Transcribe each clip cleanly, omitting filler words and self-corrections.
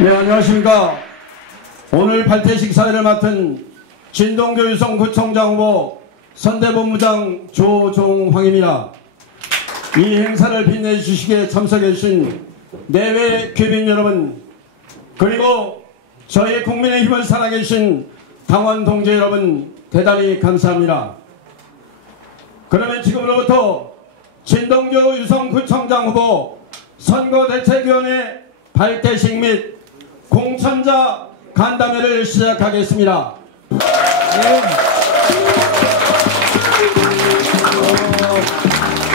네, 안녕하십니까. 오늘 발대식 사회를 맡은 진동교 유성구청장 후보 선대본부장 조종황입니다. 이 행사를 빛내주시기에 참석해 주신 내외 귀빈 여러분, 그리고 저희 국민의힘을 사랑해 주신 당원 동지 여러분, 대단히 감사합니다. 그러면 지금으로부터 진동교 유성구청장 후보 선거대책위원회 발대식 및 공천자 간담회를 시작하겠습니다. 네.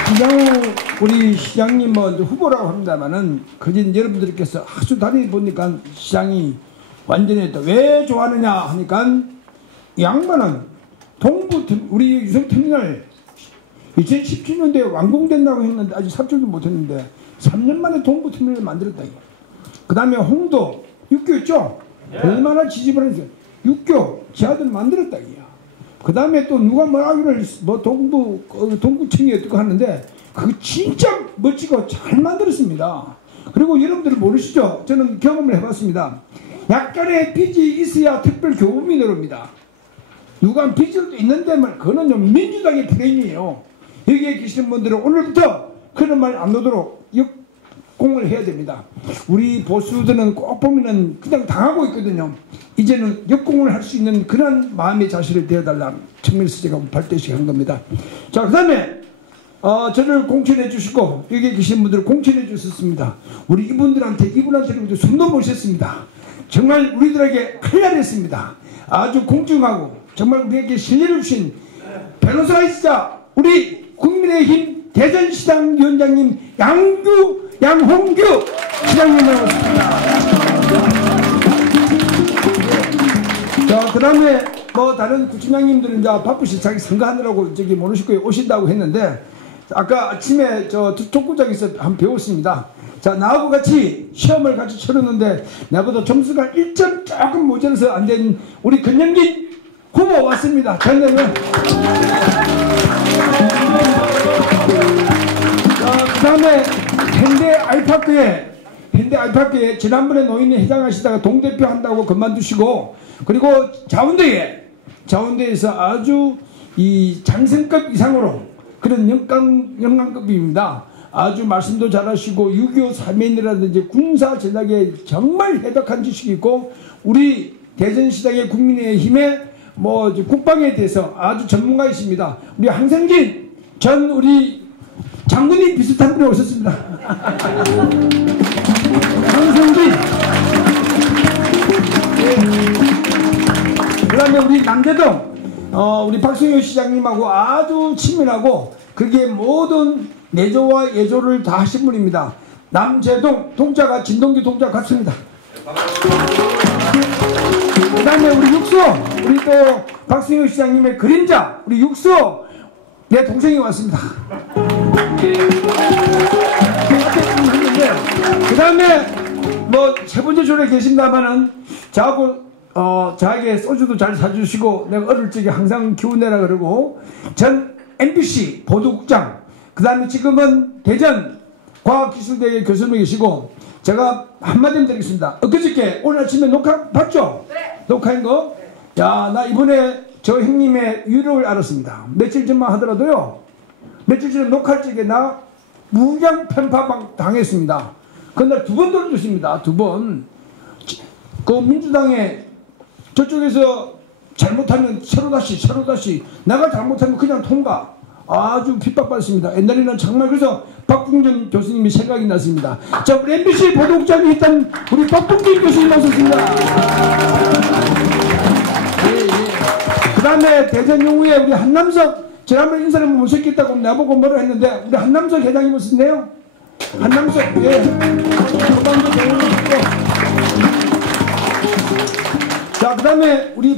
김장우 우리 시장님은 후보라고 합니다만은 그진 여러분들께서 아주 다니 보니까 시장이 완전히 왜 좋아하느냐 하니까 이 양반은 동부 우리 유성터미널 2017년도에 완공된다고 했는데 아직 살줄도 못했는데 3년 만에 동부 터미널을 만들었다. 그 다음에 홍도 육교 있죠? 얼마나 지지를 했어요. 육교 지하들 만들었다. 그 다음에 또 누가 뭐라기를 뭐 동구청이 어떻게 하는데 그거 진짜 멋지고 잘 만들었습니다. 그리고 여러분들 모르시죠? 저는 경험을 해봤습니다. 약간의 빚이 있어야 특별 교부금이 들어옵니다. 누가 빚이 있는데 말 그거는 좀 민주당의 프레임이에요. 여기에 계시는 분들은 오늘부터 그런 말 안 나오도록 역공을 해야 됩니다. 우리 보수들은 꼭 보면은 그냥 당하고 있거든요. 이제는 역공을 할 수 있는 그런 마음의 자세를 되어달라는 측면에서 제가 발대식 한 겁니다. 자, 그 다음에 저를 공천해 주시고 여기 계신 분들을 공천해 주셨습니다. 우리 이분한테는 손도 모셨습니다. 정말 우리들에게 칼날했습니다. 아주 공정하고 정말 우리에게 신뢰를 주신 변호사이시자 우리 국민의힘 대전시당 위원장님 양홍규 시장님 나오셨습니다. 자, 그 다음에 뭐 다른 구청장님들은 이제 바쁘시 자기 선거하느라고 저기 모르실 거예요. 오신다고 했는데 아까 아침에 저 족구장에서 한번 배웠습니다. 자, 나하고 같이 시험을 같이 치렀는데 나보다 점수가 1점 조금 모자라서 안 된 우리 권영진 후보 왔습니다. 전에는 그 다음에 현대 아이파크에 지난번에 노인회 회장하시다가 동대표 한다고 그만두시고 그리고 자운대에서 아주 이 장성급 이상으로 그런 영광급입니다. 아주 말씀도 잘하시고 6.25 사면이라든지 군사 전략에 정말 해박한 지식이 있고 우리 대전시장의 국민의힘의 뭐 국방에 대해서 아주 전문가이십니다. 우리 황성진 전 우리 장군님 비슷한 분이 오셨습니다. 황성진. 그 다음에 우리 남대동 우리 박성효 시장님하고 아주 친밀하고 그게 모든 내조와 예조를 다 하신 분입니다. 남재동 동자가 진동규 동자 같습니다. 그 다음에 우리 육수 우리 또 박성효 시장님의 그림자 우리 육수 내 동생이 왔습니다. 그 다음에 뭐 세 번째 줄에 계신다마는 저에게 소주도 잘 사주시고 내가 어릴 적에 항상 기운내라 그러고 전 MBC 보도국장 그 다음에 지금은 대전 과학기술대에 교수님이 계시고 제가 한마디 드리겠습니다. 엊그저께 오늘 아침에 녹화 봤죠? 네. 녹화한 거? 네. 야, 나 이번에 저 형님의 유료를 알았습니다. 며칠 전만 하더라도요. 며칠 전에 녹화할 적에 나 무장 편파방 당했습니다. 그날 2번 돌려줬습니다. 2번. 그 민주당에 저쪽에서 잘못하면 서로 다시 내가 잘못하면 그냥 통과. 아주 핍박받습니다. 옛날에는 정말 그래서 박봉준 교수님이 생각이 났습니다. 자, 우리 MBC 보도국장이 있던 우리 박봉준 교수님 오셨습니다. 그 다음에 대전 용우에 우리 한남석 지난번에 인사를 못 시켰다고 나보고 뭐라 했는데 우리 한남석 회장님 오셨네요. 한남석 자, 그 다음에 우리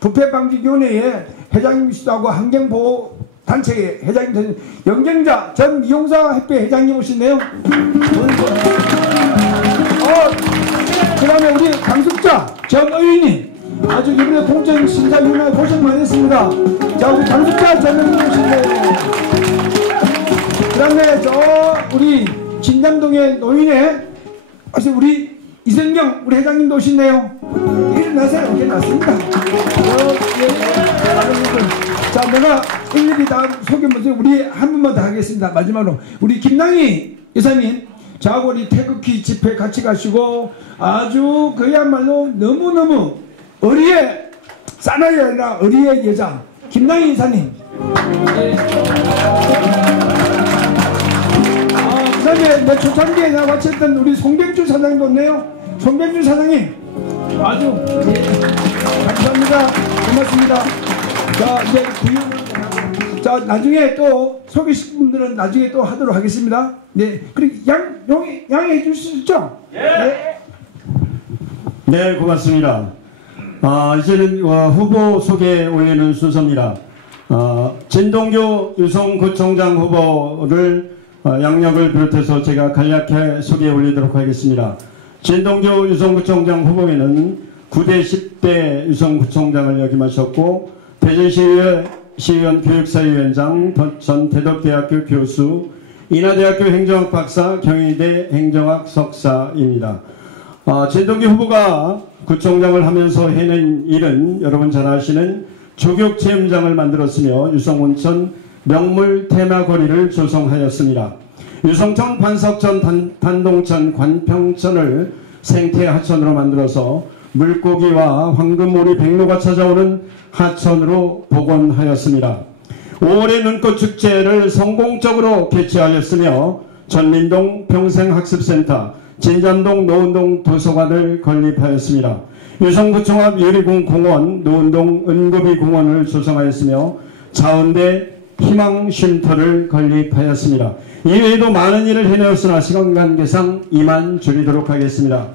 부패방지위원회의 회장님이시기도 하고 환경보호단체의 회장님 영경자 전 미용사 협회 회장님 오시네요. 그 다음에 우리 강숙자 전 의원님 아주 이번에 공천심사위원회 고생 많이 했습니다. 자, 우리 강숙자 전 의원님 오시네요. 그 다음에 우리 진남동의 노인회 우리 이성경 우리 회장님도 오시네요. 일어나세요. 일어났습니다. 자, 내가 일일이 다 소개 먼저 우리 한 분만 더 하겠습니다. 마지막으로 우리 김낭희 여사님, 저하고 우리 태극기 집회 같이 가시고 아주 그야말로 너무너무 어리의 사나이가 아니라 어리의 여자 김낭희 여사님. 그 다음에 내 초창기에 나 같이 했던 우리 송병준 사장님도 없네요. 송병준 사장님 아주 감사합니다. 고맙습니다. 자, 이제 자, 나중에 또 소개시킨 분들은 나중에 또 하도록 하겠습니다. 네, 그리고 양해해 주실 수 있죠? 네. 네, 고맙습니다. 이제는 후보 소개 올리는 순서입니다. 진동규 유성구청장 후보를 양력을 비롯해서 제가 간략히 소개해 올리도록 하겠습니다. 진동규 유성구청장 후보에는 9대 10대 유성구청장을 역임하셨고 대전시의회 시의원 교육사위원장, 전 대덕대학교 교수, 인하대학교 행정학 박사, 경희대 행정학 석사입니다. 진동규 후보가 구청장을 하면서 해낸 일은 여러분 잘 아시는 조격체험장을 만들었으며 유성온천 명물 테마거리를 조성하였습니다. 유성천, 반석천, 단동천, 관평천을 생태하천으로 만들어서 물고기와 황금오리, 백로가 찾아오는 하천으로 복원하였습니다. 5월의 눈꽃축제를 성공적으로 개최하였으며 전민동 평생학습센터, 진잠동 노은동 도서관을 건립하였습니다. 유성구청합 유리공원, 노은동 은고비공원을 조성하였으며 자운대 희망쉼터를 건립하였습니다. 이외에도 많은 일을 해내었으나 시간 관계상 이만 줄이도록 하겠습니다.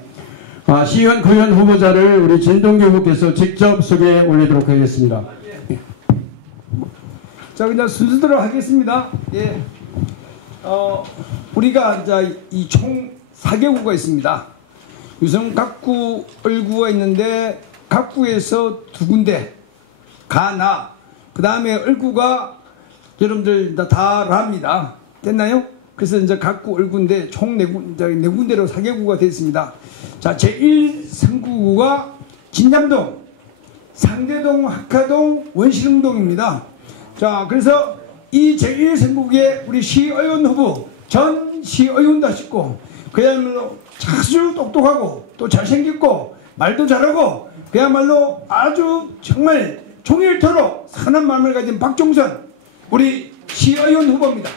시의원, 구의원 후보자를 우리 진동규 후보께서 직접 소개해 올리도록 하겠습니다. 자, 그냥 순서대로 하겠습니다. 예. 우리가 이제 이 총 4개구가 있습니다. 유성 각구, 을구가 있는데 각구에서 2군데 가나, 그 다음에 을구가 여러분들 다 라입니다. 됐나요? 그래서 이제 각구, 을구인데 총 4군데로 4개구가 됐습니다. 자, 제1선구구가 진잠동, 상대동, 학화동, 원시릉동입니다. 자, 그래서 이 제1선구구에 우리 시의원 후보, 전 시의원도 하시고 그야말로 아주 똑똑하고 또 잘생겼고 말도 잘하고 그야말로 아주 정말 종일토록 선한 마음을 가진 박종선 우리 시의원 후보입니다.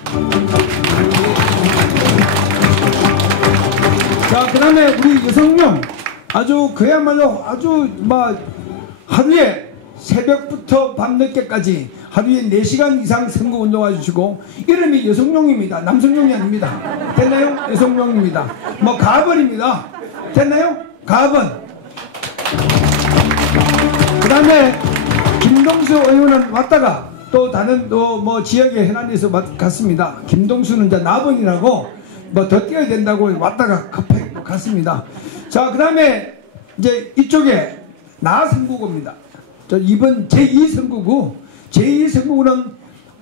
자, 그 다음에 우리 여성용 아주 그야말로 아주 하루에 새벽부터 밤늦게까지 하루에 4시간 이상 선거 운동해 주시고 이름이 여성용입니다. 남성용이 아닙니다. 됐나요? 여성용입니다. 가번입니다. 됐나요? 가번. 그 다음에 김동수 의원은 왔다가 또 다른 지역의 현안에서 갔습니다. 김동수는 이제 나번이라고 더 뛰어야 된다고 왔다가 급하게 갔습니다. 자, 그 다음에 이제 이쪽에 나선구구입니다. 이번 제2선구구, 제2선구구는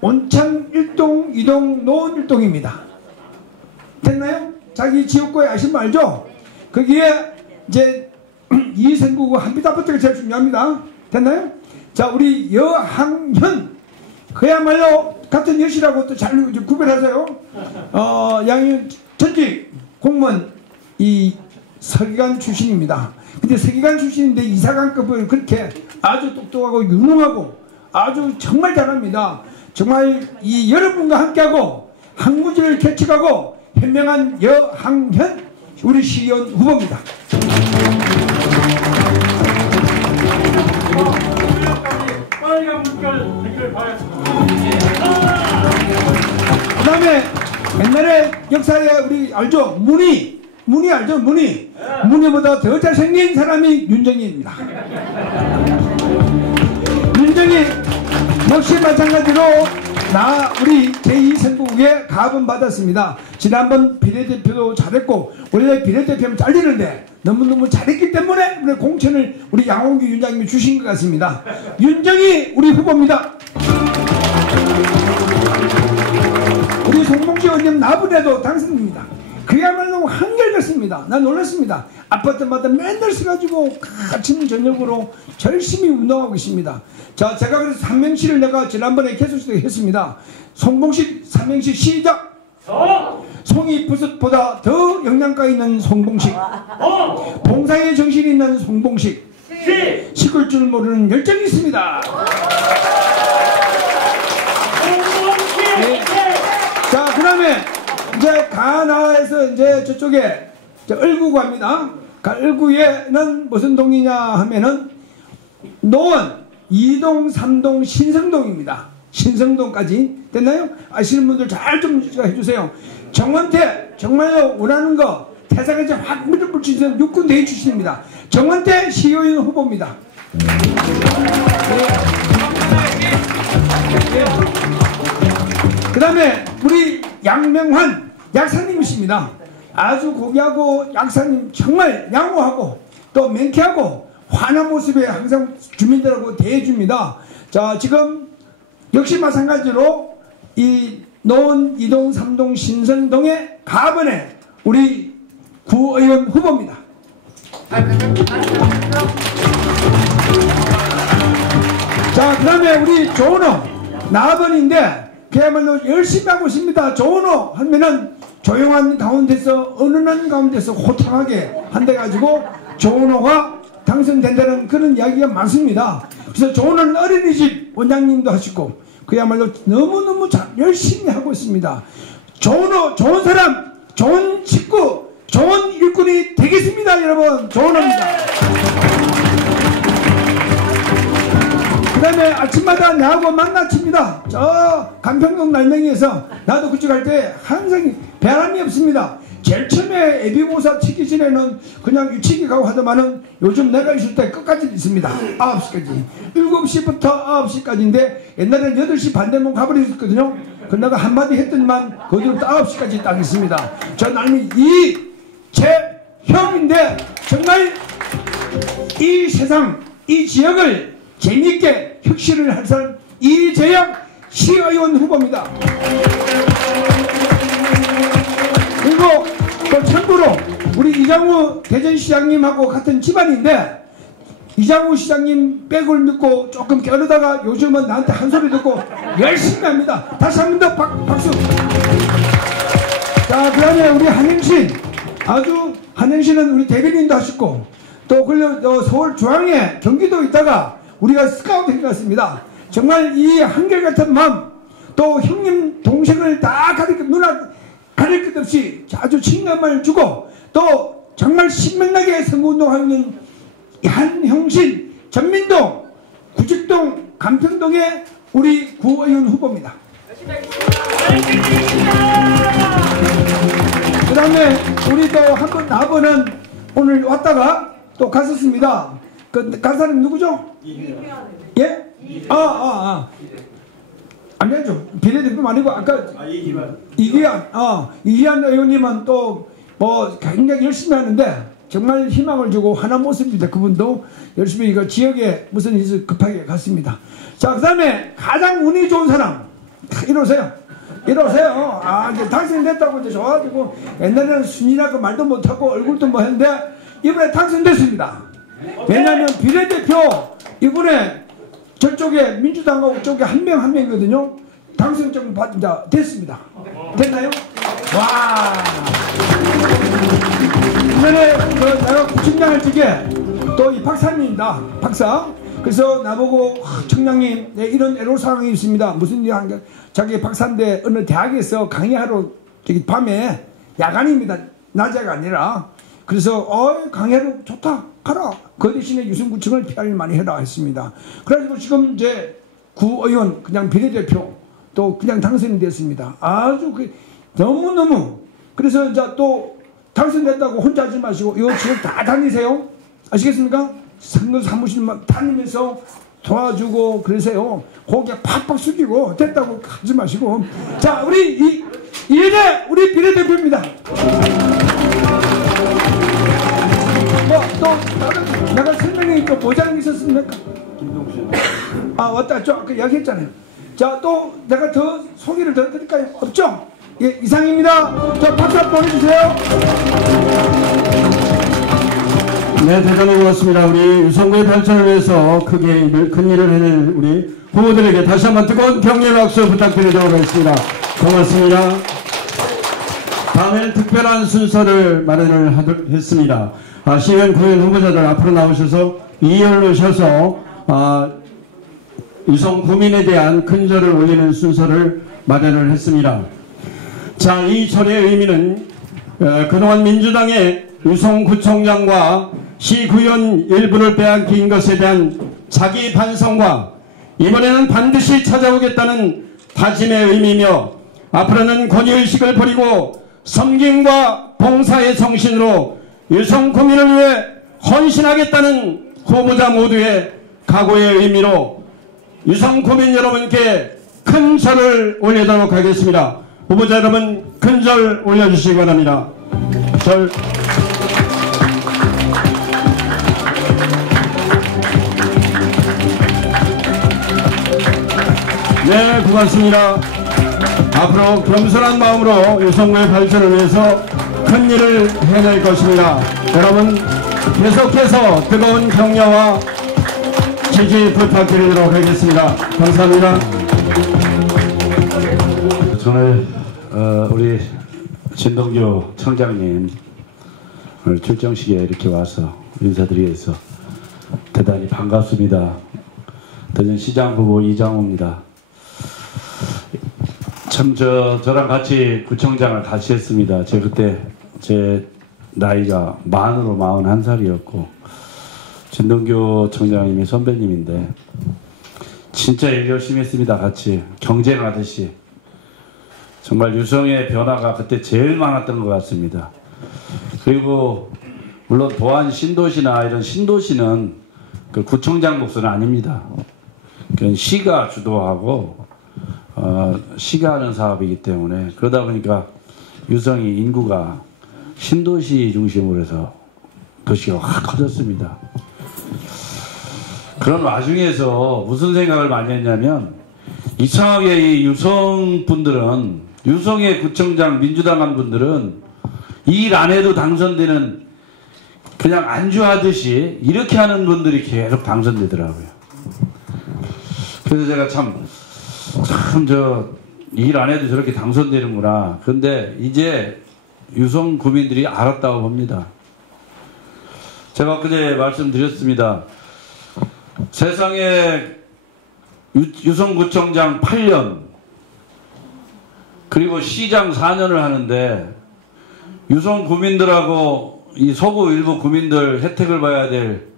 온천 1동, 2동, 노원 1동입니다. 됐나요? 자기 지역구에 아시는 분 알죠? 거기에 이제 2선구구 한빛아파트가 제일 중요합니다. 됐나요? 자, 우리 여항현, 그야말로 같은 여시라고 또 잘 구별하세요. 양현 전직 공무원 이 서기관 출신입니다. 근데 서기관 출신인데 이사관급을 그렇게 아주 똑똑하고 유능하고 아주 정말 잘합니다. 정말 이 여러분과 함께하고 항무지를 개척하고 현명한 여항현 우리 시의원 후보입니다. 빨간 물결 댓글 받았습니다. 그 다음에 옛날에 역사에 우리 알죠? 문희 알죠? 문희보다 더 잘생긴 사람이 윤정희입니다. 윤정희 역시 마찬가지로 우리 제2선거국에 가번 받았습니다. 지난번 비례대표도 잘했고 원래 비례대표는 잘리는데 너무너무 잘했기 때문에 우리 공천을 우리 양홍규 위원장님이 주신 것 같습니다. 윤정희 우리 후보입니다. 우리 송봉시 의원님 나분에도 당선입니다. 그야말로 한결같습니다. 난 놀랐습니다. 아파트마다 맨날 서가지고 아침 저녁으로 열심히 운동하고 있습니다. 자, 제가 그래서 삼행시를 내가 지난번에 계속 했습니다. 송봉식 삼행시 시작. 송이 버섯보다 더 영양가 있는 송봉식. 봉사의 정신이 있는 송봉식. 식을 줄 모르는 열정이 있습니다. 네. 자, 그 다음에 이제 가나에서 이제 저쪽에 을구 갑니다. 을구에는 무슨 동이냐 하면은 노원, 이동, 삼동, 신성동입니다. 신성동까지 됐나요? 아시는 분들 잘 좀 해주세요. 정원태 정말로 원하는 거 태사같이 확 물을 치는 육군대위 출신입니다. 정원태 시의원 후보입니다. 그 다음에 우리 양명환 약사님이십니다. 아주 고귀하고 약사님 정말 양호하고 또 맹쾌하고 환한 모습에 항상 주민들하고 대해줍니다. 자, 지금 역시 마찬가지로 이 노원, 이동, 삼동, 신성동의 가번에 우리 구의원 후보입니다. 자, 그 다음에 우리 조은호 나번인데 그야말로 열심히 하고 있습니다. 조은호 하면은 조용한 가운데서 은은한 가운데서 호탕하게 한대 가지고 조은호가 당선된다는 그런 이야기가 많습니다. 그래서 조은호는 어린이집 원장님도 하시고 그야말로 너무너무 열심히 하고 있습니다. 조은호 좋은 사람, 좋은 식구, 좋은 일꾼이 되겠습니다. 여러분, 조은호입니다. 그 다음에 아침마다 나하고 만나칩니다. 저 간평동 날맹이에서 나도 그쪽 갈 때 항상 배람이 없습니다. 제일 처음에 예비고사 치기 전에는 그냥 유치기 가고 하더만은 요즘 내가 있을 때 끝까지 있습니다. 9시까지. 7시부터 9시까지인데 옛날에는 8시 반대문 가버렸거든요. 그 내가 한마디 했더니만 거기부터 9시까지 딱 있습니다. 저 나는 이재형인데 정말 이 세상, 이 지역을 재미있게 혁신을 할 사람 이재영 시의원 후보입니다. 그리고 또 참고로 우리 이장우 대전시장님하고 같은 집안인데 이장우 시장님 백을 믿고 조금 겨루다가 요즘은 나한테 한 소리 듣고 열심히 합니다. 다시 한 번 더 박수. 자, 그 다음에 우리 한행신 아주 한행신은 우리 대변인도 하셨고 또 서울 중앙에 경기도 있다가 우리가 스카우트 해갔습니다. 정말 이 한결같은 마음 또 형님 동생을 다 누나 가릴 것 없이 아주 친감을 주고 또 정말 신명나게 선거운동하는 한형신 전민동 구직동 간평동의 우리 구의원 후보입니다. 그 다음에 우리 또 한 번 나번은 오늘 왔다가 또 갔었습니다. 간 사람이 누구죠? 예? 아니죠. 비례대표 아니고 아까 이기환 의원님은 또 뭐 굉장히 열심히 하는데 정말 희망을 주고 환한 모습입니다. 그분도 열심히 이거 지역에 무슨 일이 있어 급하게 갔습니다. 자, 그 다음에 가장 운이 좋은 사람 이러세요. 이러세요. 이제 당선됐다고 이제 좋아가지고 옛날에는 순이라고 말도 못하고 얼굴도 뭐 했는데 이번에 당선됐습니다. 왜냐하면 비례대표 이번에 저쪽에 민주당하고 쪽에 한 명이거든요. 당선증 됐습니다. 됐나요? 와. 이번에 내가 구청장을 적에 또 이 박사님입니다. 박사. 그래서 나보고 청장님 이런 애로사항이 있습니다. 무슨 일 하는 게 자기 박사인데 어느 대학에서 강의하러 저기 밤에 야간입니다. 낮에가 아니라. 그래서 강의하러 좋다 가라. 그 대신에 유승구청을 PR을 많이 해라 했습니다. 그래가지고 지금 이제 구의원 그냥 비례대표 또 그냥 당선이 됐습니다. 아주 너무너무 그래서 이제 또 당선됐다고 혼자 하지 마시고 이 지역 다 다니세요. 아시겠습니까? 선거 사무실만 다니면서 도와주고 그러세요. 고개 팍팍 숙이고 됐다고 하지 마시고. 자, 우리 이은혜 우리 비례대표입니다. 또 다른 내가 설명이 또 보장이 있었습니까? 김동수. 왔다. 저 아까 이야기했잖아요. 자, 또 내가 더 소개를 더 드릴까요? 없죠? 예, 이상입니다. 저 박수 한번 보내주세요. 네, 대단히 고맙습니다. 우리 유성구의 발전을 위해서 크게 큰 일을 해낼 우리 후보들에게 다시 한번 뜨거운 격려의 박수 부탁드리도록 하겠습니다. 고맙습니다. 다음에는 특별한 순서를 마련을 했습니다. 시의원, 구의원 후보자들 앞으로 나오셔서 이열로셔서 유성 구민에 대한 큰절을 올리는 순서를 마련을 했습니다. 자, 이 절의 의미는 그동안 민주당의 유성구청장과 시구의원 일부를 빼앗긴 것에 대한 자기 반성과 이번에는 반드시 찾아오겠다는 다짐의 의미며 앞으로는 권위의식을 버리고 섬김과 봉사의 정신으로 유성구민을 위해 헌신하겠다는 후보자 모두의 각오의 의미로 유성구민 여러분께 큰 절을 올리도록 하겠습니다. 후보자 여러분 큰 절 올려주시기 바랍니다. 절. 네, 고맙습니다. 앞으로 겸손한 마음으로 유성구의 발전을 위해서 큰 일을 해낼 것입니다. 여러분 계속해서 뜨거운 격려와 지지 부탁드리도록 하겠습니다. 감사합니다. 오늘 우리 진동규 청장님 오늘 출정식에 이렇게 와서 인사드리겠어 대단히 반갑습니다. 대전시장 후보 이장호입니다. 참 저랑 같이 구청장을 같이 했습니다. 제가 그때 제 나이가 만으로 41살이었고 진동규 청장님이 선배님인데 진짜 일 열심히 했습니다. 같이 경쟁하듯이. 정말 유성의 변화가 그때 제일 많았던 것 같습니다. 그리고 물론 보안 신도시나 이런 신도시는 그 구청장 몫은 아닙니다. 그건 시가 주도하고 시가 하는 사업이기 때문에 그러다 보니까 유성이 인구가 신도시 중심으로 해서 도시가 확 커졌습니다. 그런 와중에서 무슨 생각을 많이 했냐면 이상하게 이 유성 분들은 유성의 구청장 민주당 한 분들은 일 안 해도 당선되는 그냥 안주하듯이 이렇게 하는 분들이 계속 당선되더라고요. 그래서 제가 일 안 해도 저렇게 당선되는구나. 그런데 이제 유성 구민들이 알았다고 봅니다. 제가 그제 말씀드렸습니다. 세상에 유성구청장 8년 그리고 시장 4년을 하는데 유성 구민들하고 이 서구 일부 구민들 혜택을 봐야 될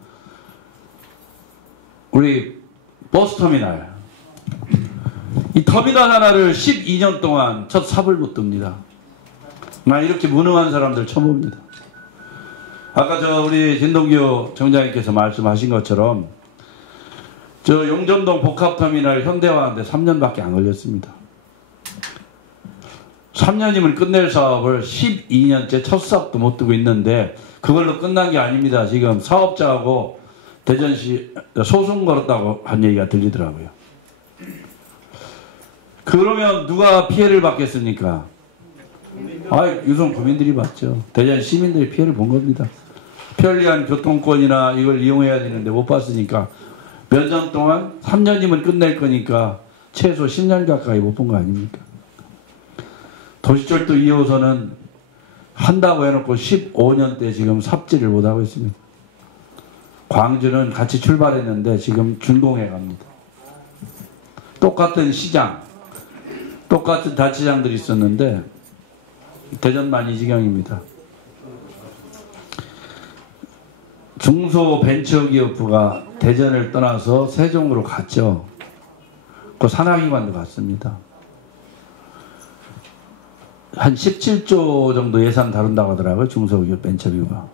우리 버스터미널 이 터미널 하나를 12년 동안 첫 삽을 못 듭니다. 나 이렇게 무능한 사람들 처음 봅니다. 아까 우리 진동규 청장님께서 말씀하신 것처럼 저 용전동 복합터미널 현대화하는데 3년밖에 안 걸렸습니다. 3년이면 끝낼 사업을 12년째 첫 사업도 못 두고 있는데 그걸로 끝난 게 아닙니다. 지금 사업자하고 대전시 소송 걸었다고 한 얘기가 들리더라고요. 그러면 누가 피해를 받겠습니까? 유성 구민들이 받죠. 대전 시민들이 피해를 본 겁니다. 편리한 교통권이나 이걸 이용해야 되는데 못 봤으니까 몇 년 동안 3년이면 끝낼 거니까 최소 10년 가까이 못 본 거 아닙니까? 도시철도 2호선은 한다고 해놓고 15년대 지금 삽질을 못하고 있습니다. 광주는 같이 출발했는데 지금 준공해 갑니다. 똑같은 시장, 똑같은 다치장들이 있었는데 대전만 이 지경입니다. 중소벤처기업부가 대전을 떠나서 세종으로 갔죠. 그 산하기관도 갔습니다. 한 17조 정도 예산 다룬다고 하더라고요. 중소기업 벤처기업가.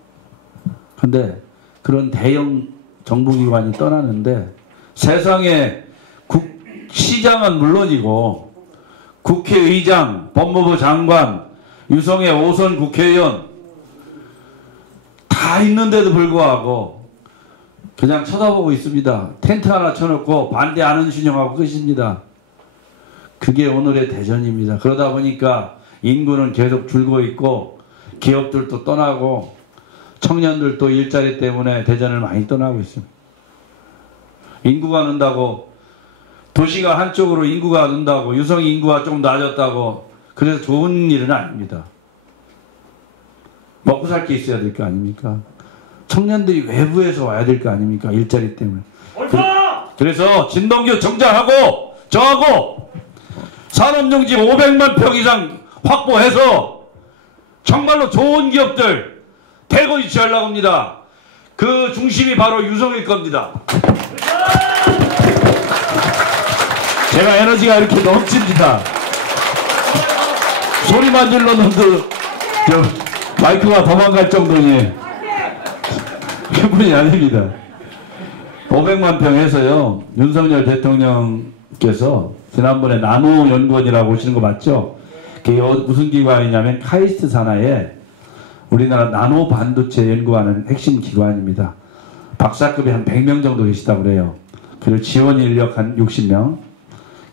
근데 그런 대형 정부기관이 떠나는데 세상에 시장은 물론이고 국회의장, 법무부 장관, 유성의 5선 국회의원 다 있는데도 불구하고 그냥 쳐다보고 있습니다. 텐트 하나 쳐놓고 반대 안 하는 신용하고 끝입니다. 그게 오늘의 대전입니다. 그러다 보니까 인구는 계속 줄고 있고 기업들도 떠나고 청년들도 일자리 때문에 대전을 많이 떠나고 있습니다. 인구가 는다고 도시가 한쪽으로 인구가 는다고 유성 인구가 좀 낮았다고 그래서 좋은 일은 아닙니다. 먹고 살 게 있어야 될 거 아닙니까? 청년들이 외부에서 와야 될 거 아닙니까? 일자리 때문에. 그래서 진동규 청장하고 저하고 산업용지 500만 평 이상 확보해서 정말로 좋은 기업들 대거 유치하려고 합니다. 그 중심이 바로 유성일 겁니다. 제가 에너지가 이렇게 넘칩니다. 소리만 질러놓도 마이크가 도망갈 정도니 기분이 아닙니다. 500만 평 해서요. 윤석열 대통령께서 지난번에 나노연구원이라고 오시는 거 맞죠? 그게 무슨 기관이냐면 카이스트 산하에 우리나라 나노 반도체 연구하는 핵심 기관입니다. 박사급이 한 100명 정도 계시다고 그래요. 그리고 지원 인력 한 60명.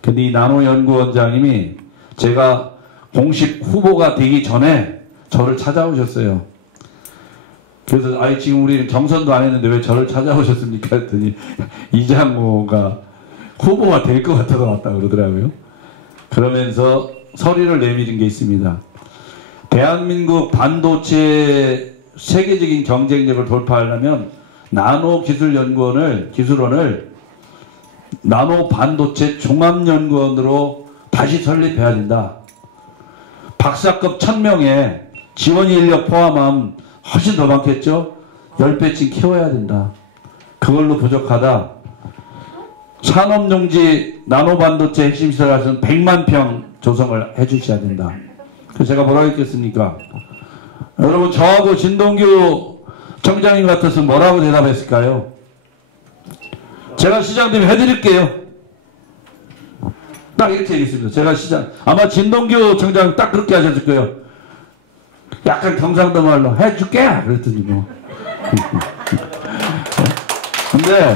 근데 이 나노연구원장님이 제가 공식 후보가 되기 전에 저를 찾아오셨어요. 그래서 아니 지금 우리 경선도 안 했는데 왜 저를 찾아오셨습니까? 했더니 이장호가 후보가 될 것 같아서 왔다고 그러더라고요. 그러면서 서류를 내밀은 게 있습니다. 대한민국 반도체 세계적인 경쟁력을 돌파하려면 나노기술연구원을 나노 반도체 종합연구원으로 다시 설립해야 된다. 박사급 1000명에 지원 인력 포함하면 훨씬 더 많겠죠? 10배쯤 키워야 된다. 그걸로 부족하다. 산업용지 나노반도체 핵심 시설에서는 100만 평 조성을 해주셔야 된다. 그래서 제가 뭐라고 했겠습니까? 여러분 저하고 진동규 청장님 같았으면 뭐라고 대답했을까요? 제가 시장 되면 해드릴게요. 딱 이렇게 얘기했습니다. 제가 시장 아마 진동규 청장 딱 그렇게 하셨을 거예요. 약간 경상도 말로 해줄게 그랬더니 뭐 근데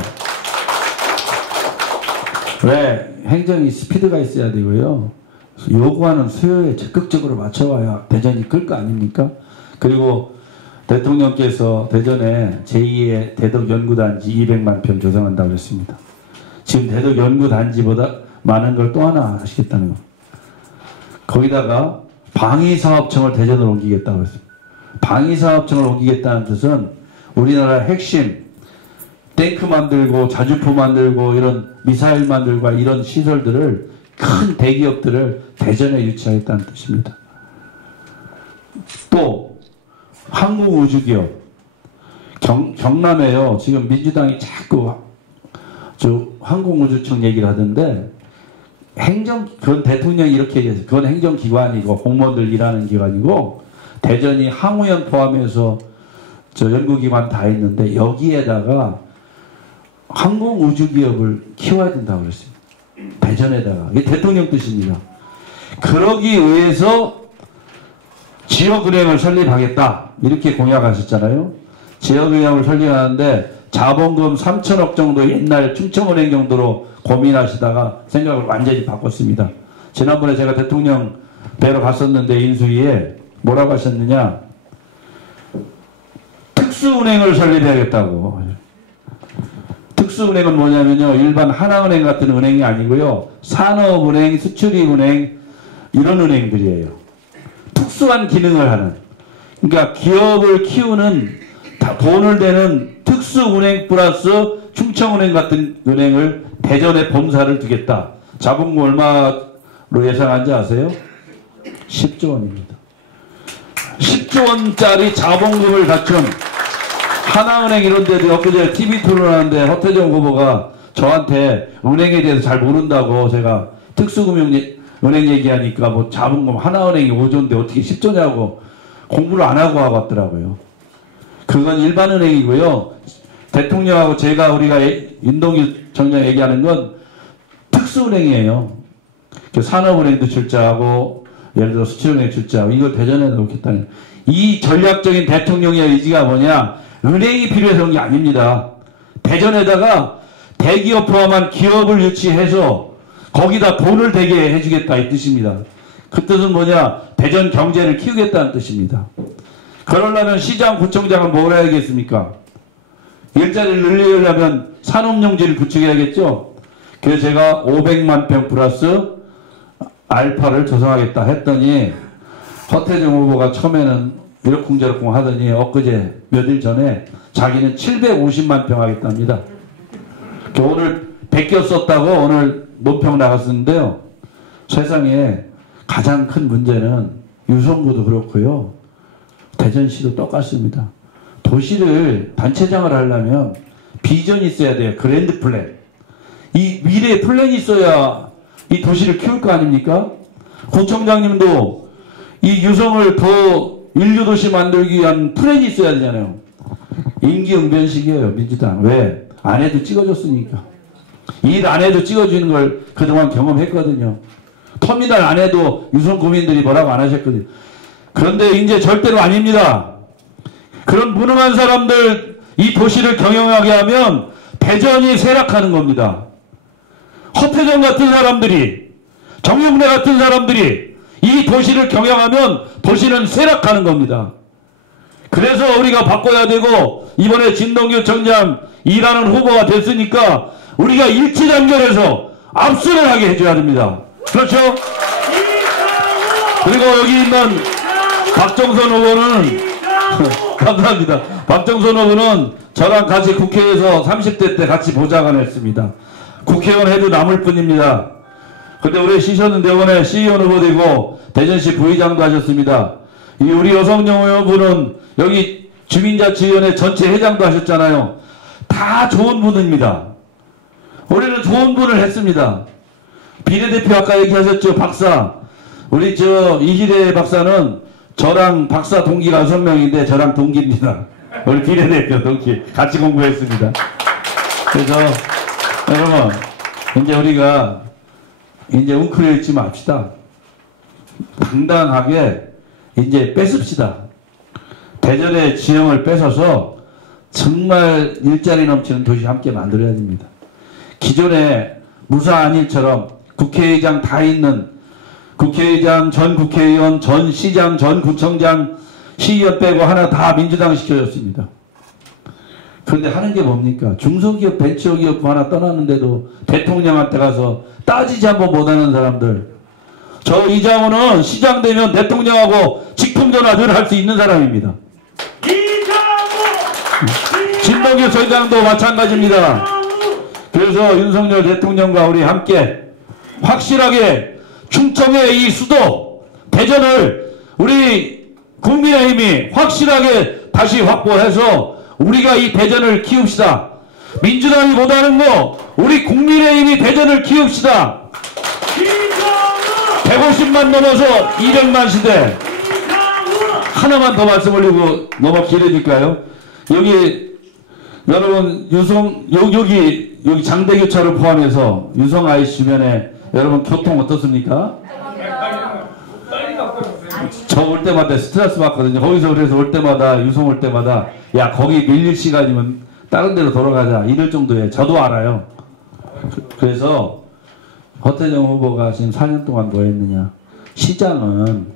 왜 행정이 스피드가 있어야 되고요. 요구하는 수요에 적극적으로 맞춰와야 대전이 끌 거 아닙니까? 그리고 대통령께서 대전에 제2의 대덕연구단지 200만 평 조성한다고 했습니다. 지금 대덕연구단지보다 많은 걸 또 하나 하시겠다는 거. 거기다가 방위사업청을 대전으로 옮기겠다고 했습니다. 방위사업청을 옮기겠다는 뜻은 우리나라 핵심 탱크 만들고 자주포 만들고 이런 미사일 만들고 이런 시설들을 큰 대기업들을 대전에 유치하겠다는 뜻입니다. 또 항공우주기업 경남에요. 지금 민주당이 자꾸 항공우주청 얘기를 하던데 그건 대통령이 이렇게 얘기해서 그건 행정기관이고 공무원들 일하는 기관이고 대전이 항우연 포함해서 연구기관 다 있는데 여기에다가 항공우주기업을 키워야 된다고 그랬습니다. 대전에다가. 이게 대통령 뜻입니다. 그러기 위해서 지역은행을 설립하겠다 이렇게 공약하셨잖아요. 지역은행을 설립하는데 자본금 3천억 정도 옛날 충청은행 정도로 고민하시다가 생각을 완전히 바꿨습니다. 지난번에 제가 대통령 뵈러 갔었는데 인수위에 뭐라고 하셨느냐, 특수은행을 설립해야겠다고. 특수은행은 뭐냐면요, 일반 하나은행 같은 은행이 아니고요, 산업은행, 수출입은행 이런 은행들이에요. 특수한 기능을 하는, 그러니까 기업을 키우는 돈을 대는 특수은행 플러스 충청은행 같은 은행을 대전에 본사를 두겠다. 자본금 얼마로 예상한지 아세요? 10조 원입니다. 10조 원짜리 자본금을 갖춘 하나은행 이런 데도 엊그제 TV 토론하는데 허태정 후보가 저한테 은행에 대해서 잘 모른다고, 제가 특수금융은행 얘기하니까 뭐 자본금 하나은행이 5조인데 어떻게 10조냐고 공부를 안 하고 왔더라고요. 그건 일반 은행이고요. 대통령하고 우리가 윤동규 청장 얘기하는 건 특수은행이에요. 산업은행도 출자하고 예를 들어 수출은행 출자하고 이걸 대전에 놓겠다는, 이 전략적인 대통령의 의지가 뭐냐, 은행이 필요해서 그런 게 아닙니다. 대전에다가 대기업 포함한 기업을 유치해서 거기다 돈을 대게 해주겠다 이 뜻입니다. 그 뜻은 뭐냐? 대전 경제를 키우겠다는 뜻입니다. 그러려면 시장, 구청장은 뭘 해야겠습니까? 일자리를 늘리려면 산업용지를 구축해야겠죠? 그래서 제가 500만 평 플러스 알파를 조성하겠다 했더니 허태정 후보가 처음에는 이러쿵저러쿵 하더니 엊그제 며칠 전에 자기는 750만 평 하겠답니다. 오늘 베껴 썼다고 오늘 논평 나갔었는데요. 세상에 가장 큰 문제는 유성구도 그렇고요. 대전시도 똑같습니다. 도시를 단체장을 하려면 비전이 있어야 돼요. 그랜드 플랜. 이 미래의 플랜이 있어야 이 도시를 키울 거 아닙니까? 구청장님도 이 유성을 더 인류도시 만들기 위한 플랜이 있어야 되잖아요. 임기응변식이에요. 민주당. 왜? 안 해도 찍어줬으니까. 일 안 해도 찍어주는 걸 그동안 경험했거든요. 터미널 안 해도 유성 구민들이 뭐라고 안 하셨거든요. 그런데 이제 절대로 아닙니다. 그런 무능한 사람들 이 도시를 경영하게 하면 대전이 쇠락하는 겁니다. 허태정 같은 사람들이, 정용래 같은 사람들이 이 도시를 경영하면 도시는 쇠락하는 겁니다. 그래서 우리가 바꿔야 되고, 이번에 진동규 청장 일하는 후보가 됐으니까 우리가 일치단결해서 압수를 하게 해줘야 됩니다. 그렇죠? 그리고 여기 있는 박정선 후보는 감사합니다. 박정선 후보는 저랑 같이 국회에서 30대 때 같이 보좌관 했습니다. 국회의원 해도 남을 뿐입니다. 근데 오래 쉬셨는데 이번에 시의원 후보 되고 대전시 부의장도 하셨습니다. 이 우리 여성영 후보는 여기 주민자치위원회 전체 회장도 하셨잖아요. 다 좋은 분입니다. 우리는 좋은 분을 했습니다. 비례대표 아까 얘기하셨죠, 박사. 우리 이희대 박사는 저랑 박사 동기가 6명인데 저랑 동기입니다. 우리 비례대표 동기 같이 공부했습니다. 그래서 여러분 이제 우리가 이제 웅크려 있지 맙시다. 당당하게 이제 뺏읍시다. 대전의 지형을 뺏어서 정말 일자리 넘치는 도시 함께 만들어야 됩니다. 기존에 무사한 일처럼 국회의장 다 있는 국회의장, 전 국회의원, 전 시장, 전 구청장, 시의원 빼고 하나 다 민주당 시켜줬습니다. 그런데 하는 게 뭡니까? 중소기업, 벤처기업 하나 떠났는데도 대통령한테 가서 따지지 한번 못하는 사람들. 저 이장호는 시장 되면 대통령하고 직통전화 늘 할 수 있는 사람입니다. 진동규 소장도 마찬가지입니다. 그래서 윤석열 대통령과 우리 함께 확실하게 충청의 이 수도 대전을 우리 국민의힘이 확실하게 다시 확보해서 우리가 이 대전을 키웁시다. 민주당이 못하는 거 우리 국민의힘이 대전을 키웁시다. 150만 넘어서 200만 시대. 하나만 더 말씀 올리고 너무 길어질까요? 여기 여러분 여기 장대교차를 포함해서 유성 IC 주변에 여러분 교통 어떻습니까? 저 올 때마다 스트레스 받거든요. 거기서 그래서 올 때마다 유성 올 때마다 야 거기 밀릴 시간이면 다른 데로 돌아가자 이럴 정도에 저도 알아요. 그래서 허태정 후보가 지금 4년 동안 뭐 했느냐. 시장은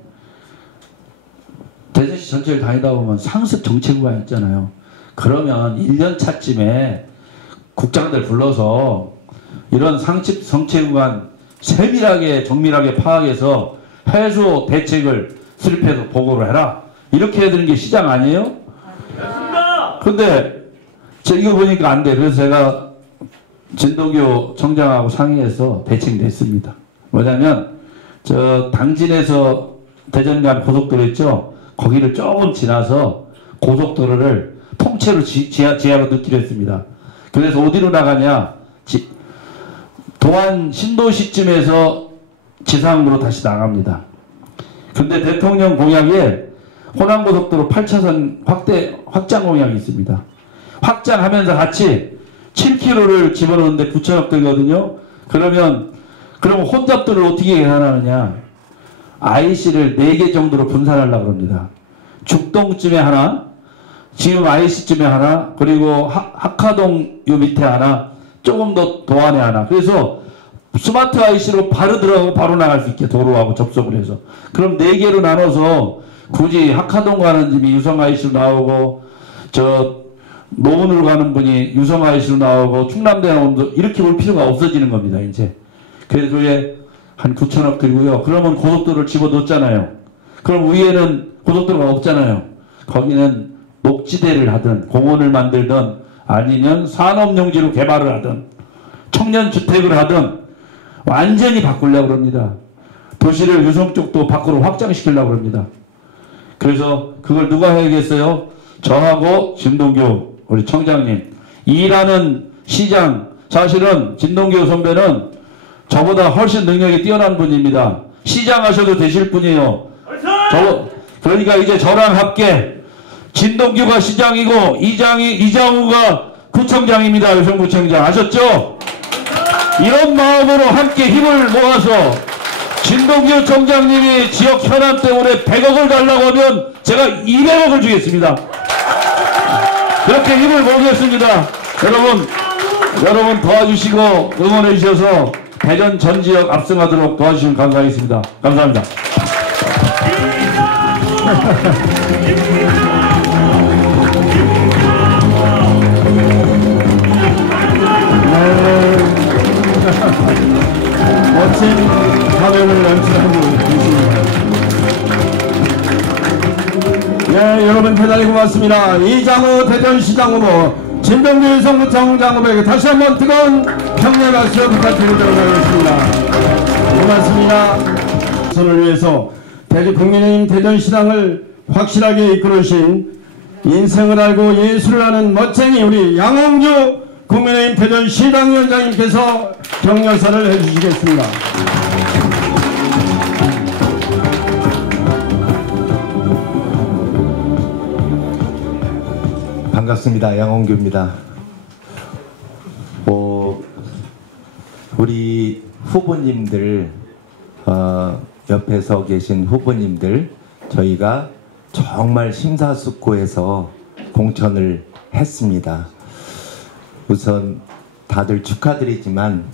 대전시 전체를 다니다 보면 상습 정책구가 있잖아요. 그러면 1년 차쯤에 국장들 불러서 이런 상습 정책구간 세밀하게 정밀하게 파악해서 해소 대책을 수립해서 보고를 해라. 이렇게 해야 되는 게 시장 아니에요? 근데 이거 보니까 안 돼. 그래서 제가 진동규 청장하고 상의해서 대책 냈습니다. 뭐냐면 저 당진에서 대전 간 고속도로 있죠? 거기를 조금 지나서 고속도로를 통째로 지하로 넣기로 했습니다. 그래서 어디로 나가냐? 도안 신도시쯤에서 지상으로 다시 나갑니다. 근데 대통령 공약에 호남고속도로 8차선 확장 공약이 있습니다. 확장하면서 같이 7km를 집어넣는데 9천억 들거든요. 그럼 혼잡도를 어떻게 계산하느냐? IC를 4개 정도로 분산하려고 합니다. 죽동쯤에 하나, 지금 IC쯤에 하나, 그리고 학화동 요 밑에 하나, 조금 더 도안에 하나. 그래서 스마트 IC로 바로 들어가고 바로 나갈 수 있게 도로하고 접속을 해서. 그럼 4개로 나눠서 굳이 학하동 가는 집이 유성 IC로 나오고 노원으로 가는 분이 유성 IC로 나오고 충남대 나오는 이렇게 올 필요가 없어지는 겁니다. 이제. 그래서 그게 한 9천억 들고요. 그러면 고속도로를 집어넣었잖아요. 그럼 위에는 고속도로가 없잖아요. 거기는 녹지대를 하든 공원을 만들든 아니면 산업용지로 개발을 하든 청년주택을 하든 완전히 바꾸려고 합니다. 도시를 유성 쪽도 밖으로 확장시키려고 합니다. 그래서 그걸 누가 해야겠어요? 저하고 진동규 우리 청장님. 일하는 시장, 사실은 진동규 선배는 저보다 훨씬 능력이 뛰어난 분입니다. 시장 하셔도 되실 분이에요. 그러니까 이제 저랑 함께 진동규가 시장이고 이장우가 구청장입니다. 유성구청장 아셨죠? 이런 마음으로 함께 힘을 모아서 진동규 청장님이 지역 현안 때문에 100억을 달라고 하면 제가 200억을 주겠습니다. 그렇게 힘을 모으겠습니다. 여러분 도와주시고 응원해 주셔서 대전 전 지역 압승하도록 도와주시면 감사하겠습니다. 감사합니다. 멋진 화면을 연출하고 계십니다. 네, 여러분 대단히 고맙습니다. 이장우 대전시장 후보, 진동규 유성구청장 후보에게 다시 한번 뜨거운 격려 박수 부탁드리도록 하겠습니다. 고맙습니다. 선을 위해서 국민의힘 대전시장을 확실하게 이끌으신 인생을 알고 예술을 하는 멋쟁이 우리 양홍주 국민의힘 대전시당위원장님께서 격려사를 해주시겠습니다. 반갑습니다. 양홍규입니다. 우리 후보님들, 옆에 서 계신 후보님들, 저희가 정말 심사숙고해서 공천을 했습니다. 우선 다들 축하드리지만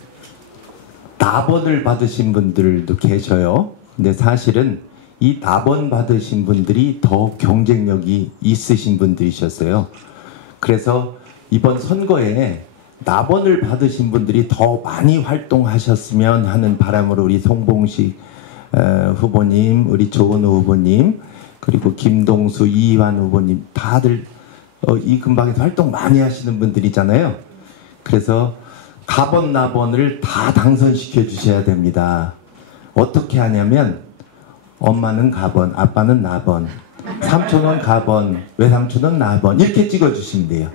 낙원을 받으신 분들도 계셔요. 근데 사실은 이 낙원 받으신 분들이 더 경쟁력이 있으신 분들이셨어요. 그래서 이번 선거에 낙원을 받으신 분들이 더 많이 활동하셨으면 하는 바람으로 우리 송봉식 후보님, 우리 조은호 후보님, 그리고 김동수, 이희환 후보님 다들 이 근방에서 활동 많이 하시는 분들이잖아요. 그래서 가번 나번을 다 당선시켜 주셔야 됩니다. 어떻게 하냐면 엄마는 가번, 아빠는 나번, 삼촌은 가번, 외삼촌은 나번 이렇게 찍어주시면 돼요.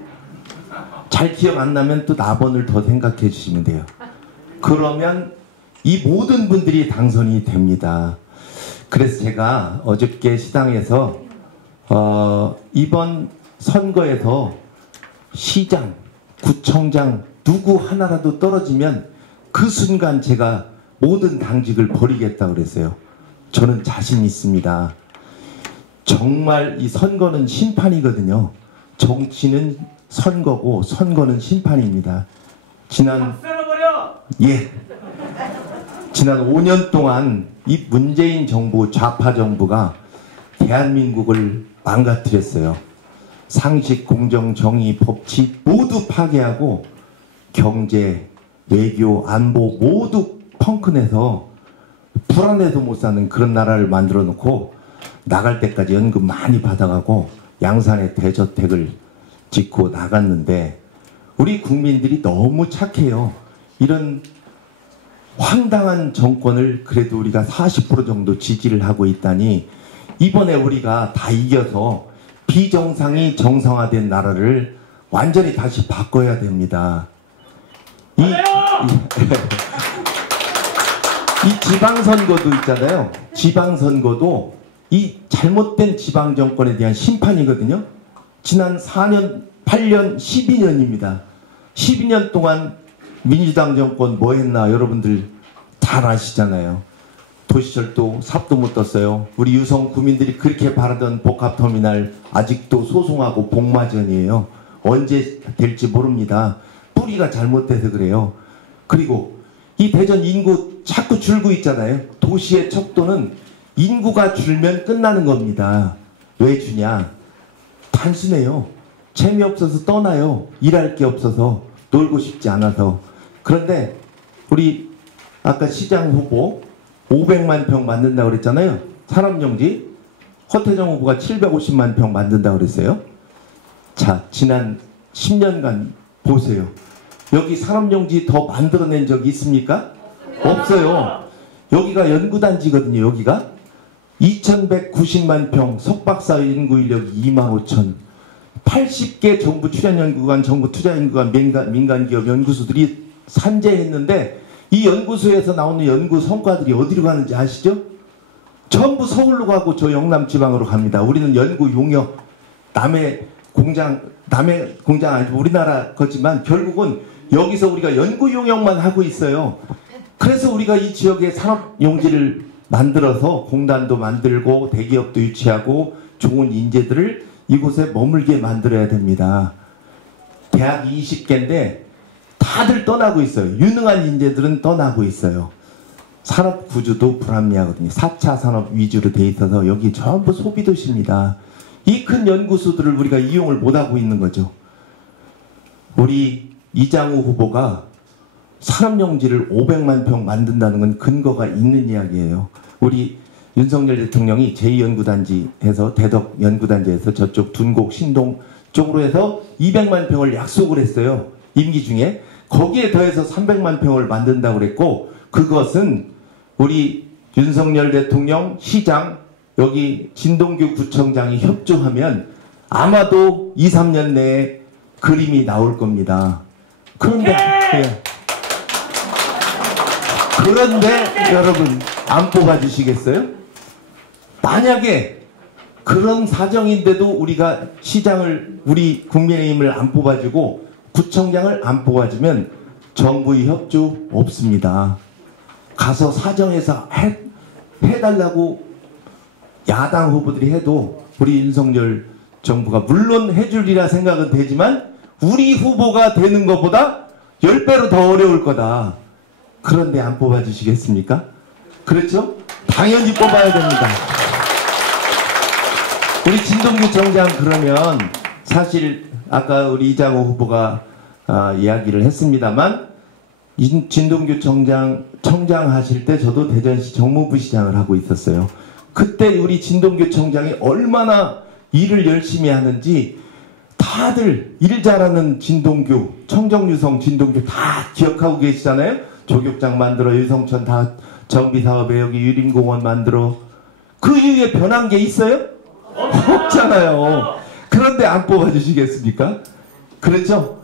잘 기억 안 나면 또 나번을 더 생각해 주시면 돼요. 그러면 이 모든 분들이 당선이 됩니다. 그래서 제가 어저께 시당에서 이번 선거에서 시장, 구청장 누구 하나라도 떨어지면 그 순간 제가 모든 당직을 버리겠다고 그랬어요. 저는 자신 있습니다. 정말 이 선거는 심판이거든요. 정치는 선거고 선거는 심판입니다. 지난 5년 동안 이 문재인 정부, 좌파 정부가 대한민국을 망가뜨렸어요. 상식, 공정, 정의, 법치 모두 파괴하고 경제, 외교, 안보 모두 펑크내서 불안해서 못 사는 그런 나라를 만들어 놓고 나갈 때까지 연금 많이 받아가고 양산에 대저택을 짓고 나갔는데 우리 국민들이 너무 착해요. 이런 황당한 정권을 그래도 우리가 40% 정도 지지를 하고 있다니 이번에 우리가 다 이겨서 비정상이 정상화된 나라를 완전히 다시 바꿔야 됩니다. 이 지방선거도 있잖아요. 지방선거도 이 잘못된 지방정권에 대한 심판이거든요. 지난 4년, 8년, 12년입니다. 12년 동안 민주당 정권 뭐 했나 여러분들 잘 아시잖아요. 도시철도 삽도 못 떴어요. 우리 유성 구민들이 그렇게 바라던 복합터미널 아직도 소송하고 복마전이에요. 언제 될지 모릅니다. 뿌리가 잘못돼서 그래요. 그리고 이 대전 인구 자꾸 줄고 있잖아요. 도시의 척도는 인구가 줄면 끝나는 겁니다. 왜 주냐? 단순해요. 재미없어서 떠나요. 일할 게 없어서, 놀고 싶지 않아서. 그런데 우리 아까 시장 후보 500만 평 만든다고 그랬잖아요. 산업용지 허태정 후보가 750만 평 만든다고 그랬어요. 자, 지난 10년간 보세요. 여기 산업용지 더 만들어낸 적이 있습니까? 없어요. 여기가 연구단지거든요. 여기가 2190만 평, 석박사 인구 인력이 25,000, 80개 정부 출연연구관, 정부 투자연구관, 민간기업 연구소들이 산재했는데 이 연구소에서 나오는 연구 성과들이 어디로 가는지 아시죠? 전부 서울로 가고 저 영남 지방으로 갑니다. 우리는 연구 용역, 남의 공장 아니고 우리나라 거지만 결국은 여기서 우리가 연구 용역만 하고 있어요. 그래서 우리가 이 지역에 산업 용지를 만들어서 공단도 만들고 대기업도 유치하고 좋은 인재들을 이곳에 머물게 만들어야 됩니다. 대학 20개인데 다들 떠나고 있어요. 유능한 인재들은 떠나고 있어요. 산업 구조도 불합리하거든요. 4차 산업 위주로 돼 있어서 여기 전부 소비도시입니다. 이 큰 연구소들을 우리가 이용을 못하고 있는 거죠. 우리 이장우 후보가 산업용지를 500만 평 만든다는 건 근거가 있는 이야기예요. 우리 윤석열 대통령이 제2연구단지에서 대덕 연구단지에서 저쪽 둔곡 신동 쪽으로 해서 200만 평을 약속을 했어요. 임기 중에. 거기에 더해서 300만 평을 만든다고 그랬고, 그것은 우리 윤석열 대통령, 시장, 여기 진동규 구청장이 협조하면 아마도 2, 3년 내에 그림이 나올 겁니다. 그런데 여러분 안 뽑아주시겠어요? 만약에 그런 사정인데도 우리가 시장을, 우리 국민의힘을 안 뽑아주고 구청장을 안 뽑아주면 정부의 협조 없습니다. 가서 사정해서 해달라고 야당 후보들이 해도 우리 윤석열 정부가 물론 해주리라 생각은 되지만 우리 후보가 되는 것보다 10배로 더 어려울 거다. 그런데 안 뽑아주시겠습니까? 그렇죠? 당연히 뽑아야 됩니다. 우리 진동규 청장, 그러면 사실 아까 우리 이장호 후보가 이야기를 했습니다만 진동규 청장 하실 때 저도 대전시 정무부시장을 하고 있었어요. 그때 우리 진동규 청장이 얼마나 일을 열심히 하는지 다들 일 잘하는 진동규, 청정유성 진동규 다 기억하고 계시잖아요. 조격장 만들어, 유성천 다 정비사업에 여기 유림공원 만들어. 그 이후에 변한 게 있어요? 없잖아요. 그런데 안 뽑아주시겠습니까? 그렇죠?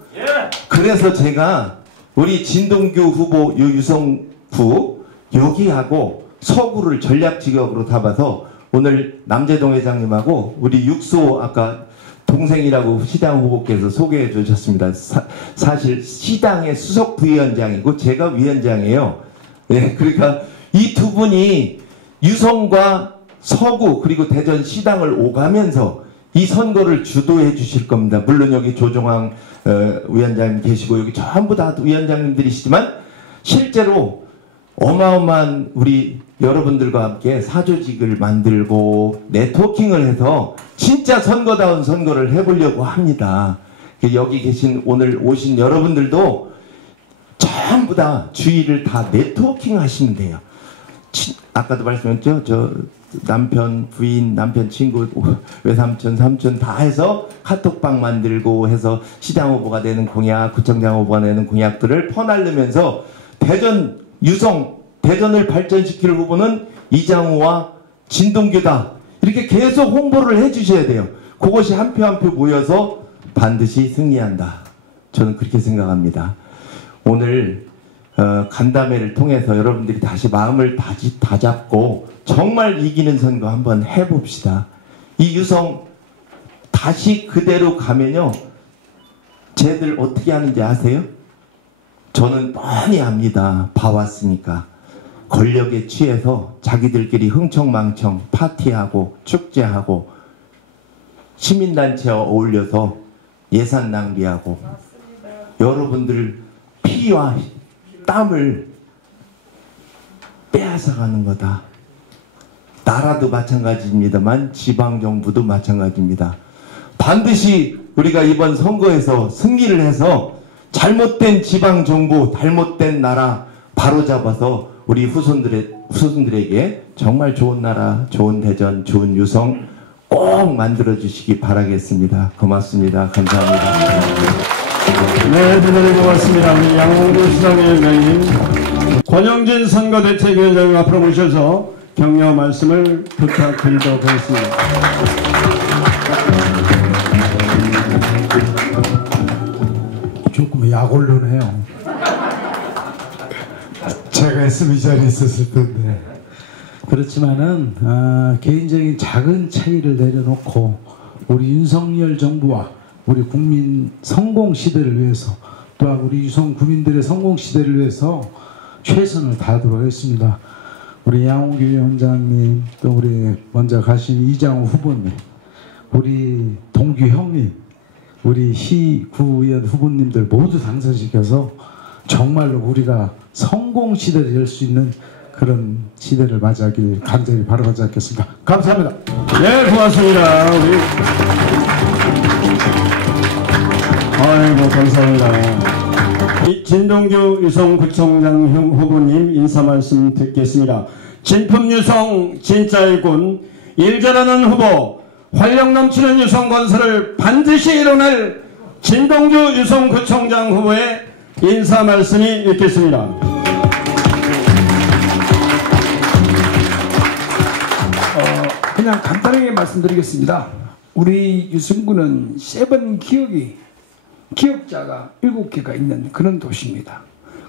그래서 제가 우리 진동규 후보 유성구 여기하고 서구를 전략지역으로 잡아서 오늘 남재동 회장님하고 우리 육소 아까 동생이라고 시장 후보께서 소개해 주셨습니다. 사실 시당의 수석 부위원장이고 제가 위원장이에요. 예, 그러니까 이 두 분이 유성과 서구 그리고 대전 시당을 오가면서 이 선거를 주도해 주실 겁니다. 물론 여기 조종황 위원장님 계시고 여기 전부 다 위원장님들이시지만 실제로 어마어마한 우리 여러분들과 함께 사조직을 만들고 네트워킹을 해서 진짜 선거다운 선거를 해보려고 합니다. 여기 계신 오늘 오신 여러분들도 전부 다 주의를 다 네트워킹 하시면 돼요. 아까도 말씀했죠. 저 남편 부인, 남편 친구, 외삼촌, 삼촌 다 해서 카톡방 만들고 해서 시장 후보가 되는 공약, 구청장 후보가 되는 공약들을 퍼날르면서 대전 유성, 대전을 발전시킬 후보는 이장우와 진동규다. 이렇게 계속 홍보를 해주셔야 돼요. 그것이 한 표 한 표 모여서 반드시 승리한다. 저는 그렇게 생각합니다. 오늘 간담회를 통해서 여러분들이 다시 마음을 다잡고 정말 이기는 선거 한번 해봅시다. 이 유성 다시 그대로 가면요. 쟤들 어떻게 하는지 아세요? 저는 뻔히 압니다. 봐왔으니까. 권력에 취해서 자기들끼리 흥청망청 파티하고 축제하고 시민단체와 어울려서 예산 낭비하고 여러분들 피와 땀을 빼앗아가는 거다. 나라도 마찬가지입니다만 지방정부도 마찬가지입니다. 반드시 우리가 이번 선거에서 승리를 해서 잘못된 지방정부, 잘못된 나라 바로잡아서 우리 후손들에게 정말 좋은 나라, 좋은 대전, 좋은 유성 꼭 만들어주시기 바라겠습니다. 고맙습니다. 감사합니다. 네, 대단히 고맙습니다. 우리 양홍구 수상위원장님, 권영진 선거대책위원장님 앞으로 모셔서 격려 말씀을 부탁드리도록 하겠습니다. 조금 약올르네요. 제가 했으면 이 자리에 있었을 텐데. 그렇지만은 개인적인 작은 차이를 내려놓고 우리 윤석열 정부와 우리 국민 성공 시대를 위해서 또한 우리 유성 구민들의 성공 시대를 위해서 최선을 다하도록 하겠습니다. 우리 양홍규 위원장님, 또 우리 먼저 가신 이장우 후보님, 우리 동규 형님, 우리 시구의원 후보님들 모두 당선시켜서 정말로 우리가 성공 시대를 열 수 있는 그런 시대를 맞이하길 간절히 바라지 않겠습니다. 감사합니다. 네, 고맙습니다. 아이고, 감사합니다. 진동규 유성구청장 후보님 인사 말씀 듣겠습니다. 진품유성 진짜의 군, 일 잘하는 후보, 활력 넘치는 유성건설을 반드시 이뤄낼 진동규 유성구청장 후보의 인사 말씀이 있겠습니다. 그냥 간단하게 말씀드리겠습니다. 우리 유성구는 세번 기억자가 7개가 있는 그런 도시입니다.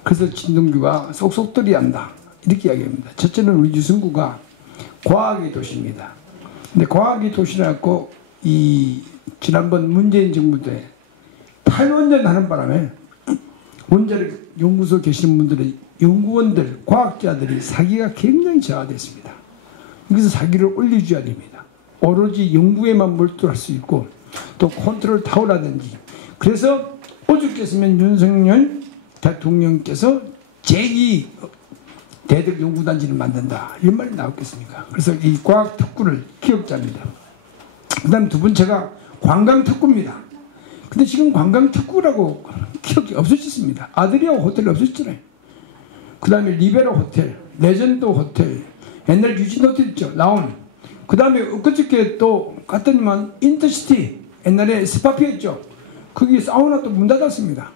그래서 진동규가 속속들이 한다 이렇게 이야기합니다. 첫째는 우리 유성구가 과학의 도시입니다. 근데 과학의 도시라고 이 지난번 문재인 정부 때 탈원전 하는 바람에 원자력 연구소 계시는 분들의 연구원들, 과학자들이 사기가 굉장히 저하됐습니다. 여기서 사기를 올려줘야 됩니다. 오로지 연구에만 몰두할 수 있고 또 컨트롤 타워라든지. 그래서 오죽했으면 윤석열 대통령께서 제2 대덕 연구단지를 만든다 이런 말이 나왔겠습니까? 그래서 이 과학 특구를 기억자입니다. 그 다음 두 번째가 관광 특구입니다. 근데 지금 관광 특구라고 기억이 없어졌습니다. 아드리아 호텔이 없어졌잖아요. 그 다음에 리베라 호텔, 레전드 호텔, 옛날 유진 호텔 있죠, 라온. 그 다음에 엊그저께 또 갔더니만 인터시티, 옛날에 스파피했죠. 거기 사우나도 문 닫았습니다.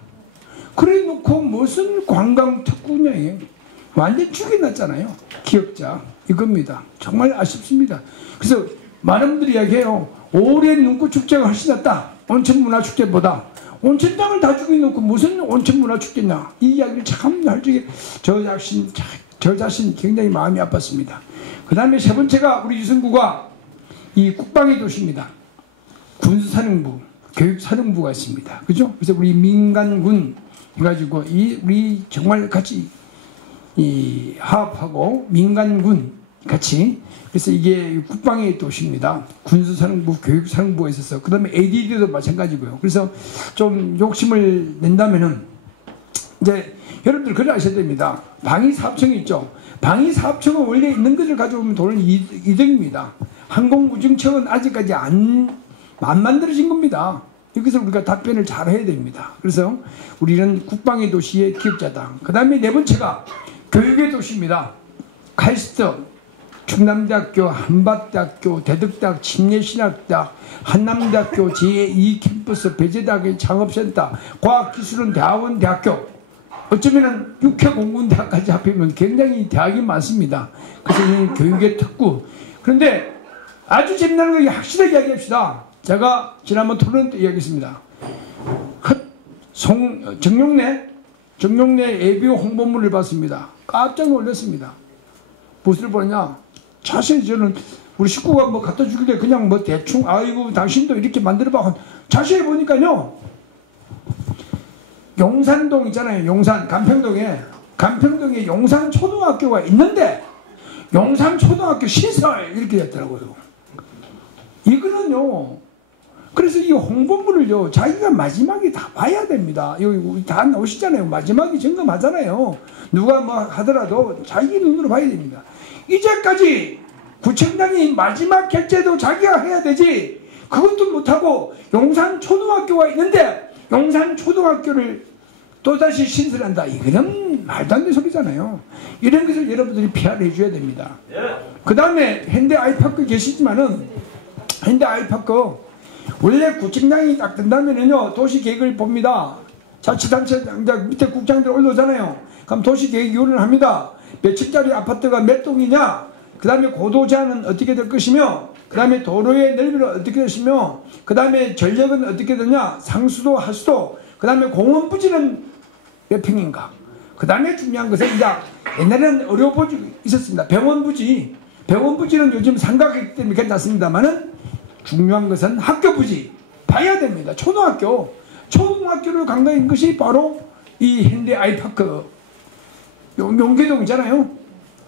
그래 놓고 무슨 관광 특구냐, 완전 죽여놨잖아요. 기억자 이겁니다. 정말 아쉽습니다. 그래서 많은 분들이 이야기해요. 올해 눈꽃축제가 훨씬 낫다. 온천문화축제보다. 온천장을 다 죽여놓고 무슨 온천문화축제냐, 이 이야기를 참 나중에 저 자신 굉장히 마음이 아팠습니다. 그 다음에 세 번째가 우리 유성구가 이 국방의 도시입니다. 군사사령부, 교육사령부가 있습니다. 그죠? 그래서 우리 민간군 해가지고 우리 정말 같이 화합하고 민간군 같이, 그래서 이게 국방의 도시입니다. 군수사령부, 교육사령부가 있어서, 그 다음에 ADD도 마찬가지고요. 그래서 좀 욕심을 낸다면은 이제 여러분들 그래 아셔야 됩니다. 방위사업청이 있죠. 방위사업청은 원래 있는 것을 가져오면 돈은 2등입니다. 항공우정청은 아직까지 안 만들어진 겁니다. 여기서 우리가 답변을 잘 해야 됩니다. 그래서 우리는 국방의 도시의 기억자다. 그 다음에 네 번째가 교육의 도시입니다. 카이스트, 충남대학교, 한밭대학교, 대덕대학, 침례신학대학, 한남대학교, 제2캠퍼스, 배재대학의 창업센터, 과학기술은 대학원 대학교, 어쩌면 육해공군대학까지 합하면 굉장히 대학이 많습니다. 그래서 이 교육의 특구. 그런데 아주 재미나는 거 확실하게 이야기합시다. 제가 지난번 토론 때 이야기했습니다. 정용래 예비호 홍보물을 봤습니다. 깜짝 놀랐습니다. 무엇을 보느냐? 자세히 저는 우리 식구가 뭐 갖다 주길래 그냥 뭐 대충 아이고 당신도 이렇게 만들어봐. 자세히 보니까요. 용산동 있잖아요. 용산 간평동에 용산초등학교가 있는데 용산초등학교 시설 이렇게 됐더라고요. 이거는요 그래서 이 홍보물을요, 자기가 마지막에 다 봐야 됩니다. 여기 다 나오시잖아요. 마지막에 점검하잖아요. 누가 뭐 하더라도 자기 눈으로 봐야 됩니다. 이제까지 구청장이 마지막 결제도 자기가 해야 되지, 그것도 못하고 용산초등학교가 있는데 용산초등학교를 또다시 신설한다. 이거는 말도 안 되는 소리잖아요. 이런 것을 여러분들이 피하를 해줘야 됩니다. 그 다음에 현대 아이파크 계시지만은, 현대 아이파크 원래 구청장이 딱 된다면은요, 도시계획을 봅니다. 자치단체 밑에 국장들 올라오잖아요. 그럼 도시계획위원회를 합니다. 몇 층짜리 아파트가 몇 동이냐, 그 다음에 고도 제한은 어떻게 될 것이며, 그 다음에 도로의 넓이는 어떻게 되시며, 그 다음에 전력은 어떻게 되냐, 상수도 하수도, 그 다음에 공원 부지는 몇 평인가. 그 다음에 중요한 것은 이제 옛날에는 의료부지 있었습니다. 병원 부지는 요즘 상가기 때문에 괜찮습니다만은, 중요한 것은 학교 부지 봐야 됩니다. 초등학교를 강조한 것이 바로 이 현대 아이파크 용계동이잖아요.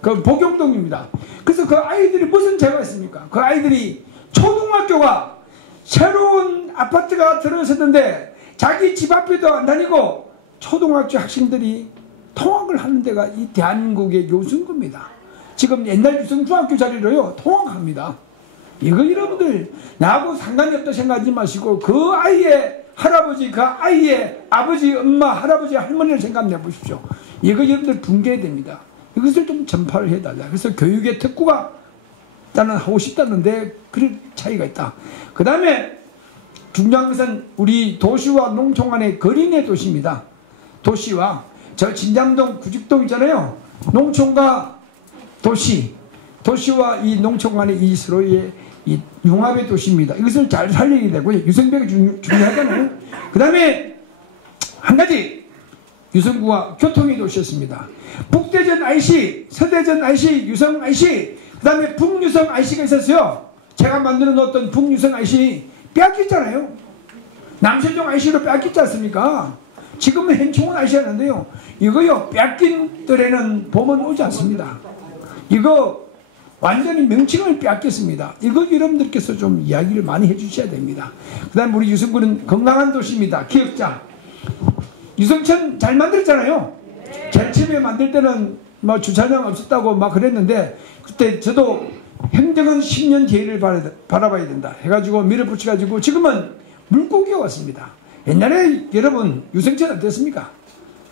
그 복용동입니다. 그래서 그 아이들이 무슨 죄가 있습니까? 그 아이들이 초등학교가 새로운 아파트가 들어섰는데 자기 집 앞에도 안 다니고 초등학교 학생들이 통학을 하는 데가 이 대한민국의 요승구입니다. 지금 옛날 유성중학교 자리로요 통학합니다. 이거 여러분들 나하고 상관이 없다 생각하지 마시고 그 아이의 할아버지, 그 아이의 아버지, 엄마, 할아버지, 할머니를 생각해 보십시오. 이거 여러분들 붕괴해야 됩니다. 이것을 좀 전파를 해달라. 그래서 교육의 특구가 나는 하고 싶다는데 그런 차이가 있다. 그 다음에 중요한 것은 우리 도시와 농촌 간의 거리내 도시입니다. 도시와 저 진장동, 구직동 있잖아요. 농촌과 도시와 이 농촌 간의 이 서로의 이 융합의 도시입니다. 이것을 잘 살려야 되고요. 유성벽이 중요하잖아요. 그 다음에 한 가지, 유성구가 교통의 도시였습니다. 북대전 IC, 서대전 IC, 유성 IC, 그 다음에 북유성 IC가 있었어요. 제가 만들어 놓았던 북유성 IC 빼앗겼잖아요. 남세종 IC로 빼앗겼지 않습니까? 지금은 현충원 IC 하는데요. 이거요, 빼앗긴 뜰에는 봄은 오지 않습니다. 이거 완전히 명칭을 빼앗겼습니다. 이거 여러분들께서 좀 이야기를 많이 해주셔야 됩니다. 그 다음에 우리 유성구는 건강한 도시입니다. 기억자. 유성천 잘 만들었잖아요. 제일 처음에 만들 때는 뭐 주차장 없었다고 막 그랬는데, 그때 저도 행정은 10년 뒤를 바라봐야 된다 해가지고 밀어붙여가지고 지금은 물고기가 왔습니다. 옛날에 여러분 유성천 어땠습니까?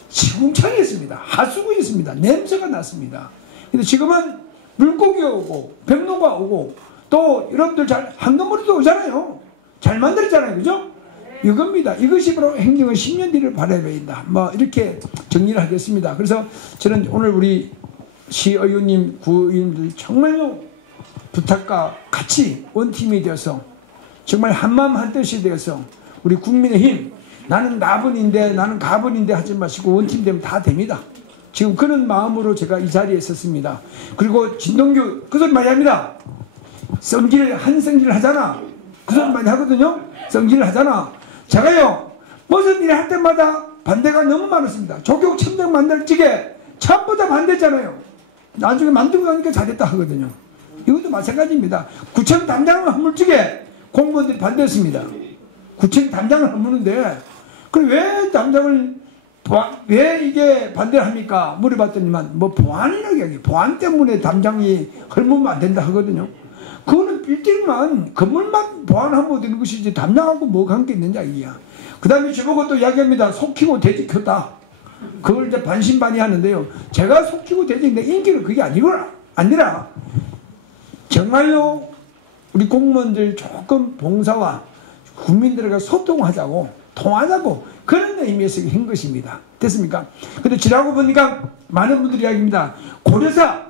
시궁창이었습니다. 하수구였습니다. 냄새가 났습니다. 근데 지금은 물고기가 오고 백로가 오고 또 여러분들 잘 한강머리도 오잖아요. 잘 만들었잖아요. 그죠? 이겁니다. 이것이 바로 행정은 10년 뒤를 바라봐야 된다. 뭐 이렇게 정리를 하겠습니다. 그래서 저는 오늘 우리 시의원님, 구의원들 정말로 부탁과 같이 원팀이 되어서 정말 한마음 한뜻이 되어서 우리 국민의힘, 나는 나분인데 나는 가분인데 하지 마시고 원팀 되면 다 됩니다. 지금 그런 마음으로 제가 이 자리에 있었습니다. 그리고 진동규 그 소리 많이 합니다. 한성질을 하잖아. 그 소리 많이 하거든요. 성질을 하잖아. 제가요 무슨 일을 할 때마다 반대가 너무 많았습니다. 조국 첨단 만들찌개 전부 다 반대했잖아요. 나중에 만들고 나니까 잘했다 하거든요. 이것도 마찬가지입니다. 구청 담당을 허물찌개 공무원들이 반대했습니다. 구청 담당을 허무는데 그럼 왜 이게 반대를 합니까? 물어봤더니만 뭐 보안이라고 이야기. 보안 때문에 담당이 헐무면 안 된다 하거든요. 그거는 빌딩만 건물만 보안하면 되는 것이지 담당하고 뭐 관계 있느냐 이야. 그 다음에 저보고 또 이야기합니다. 속히고 돼지 켰다. 그걸 이제 반신반의 하는데요. 제가 속히고 돼지인데 인기는 그게 아니라 정말로 우리 공무원들 조금 봉사와 국민들과 소통하자고 통하자고 그런 의미에서 한 것입니다. 됐습니까? 근데 지나고 보니까 많은 분들이 이야기합니다. 고려사,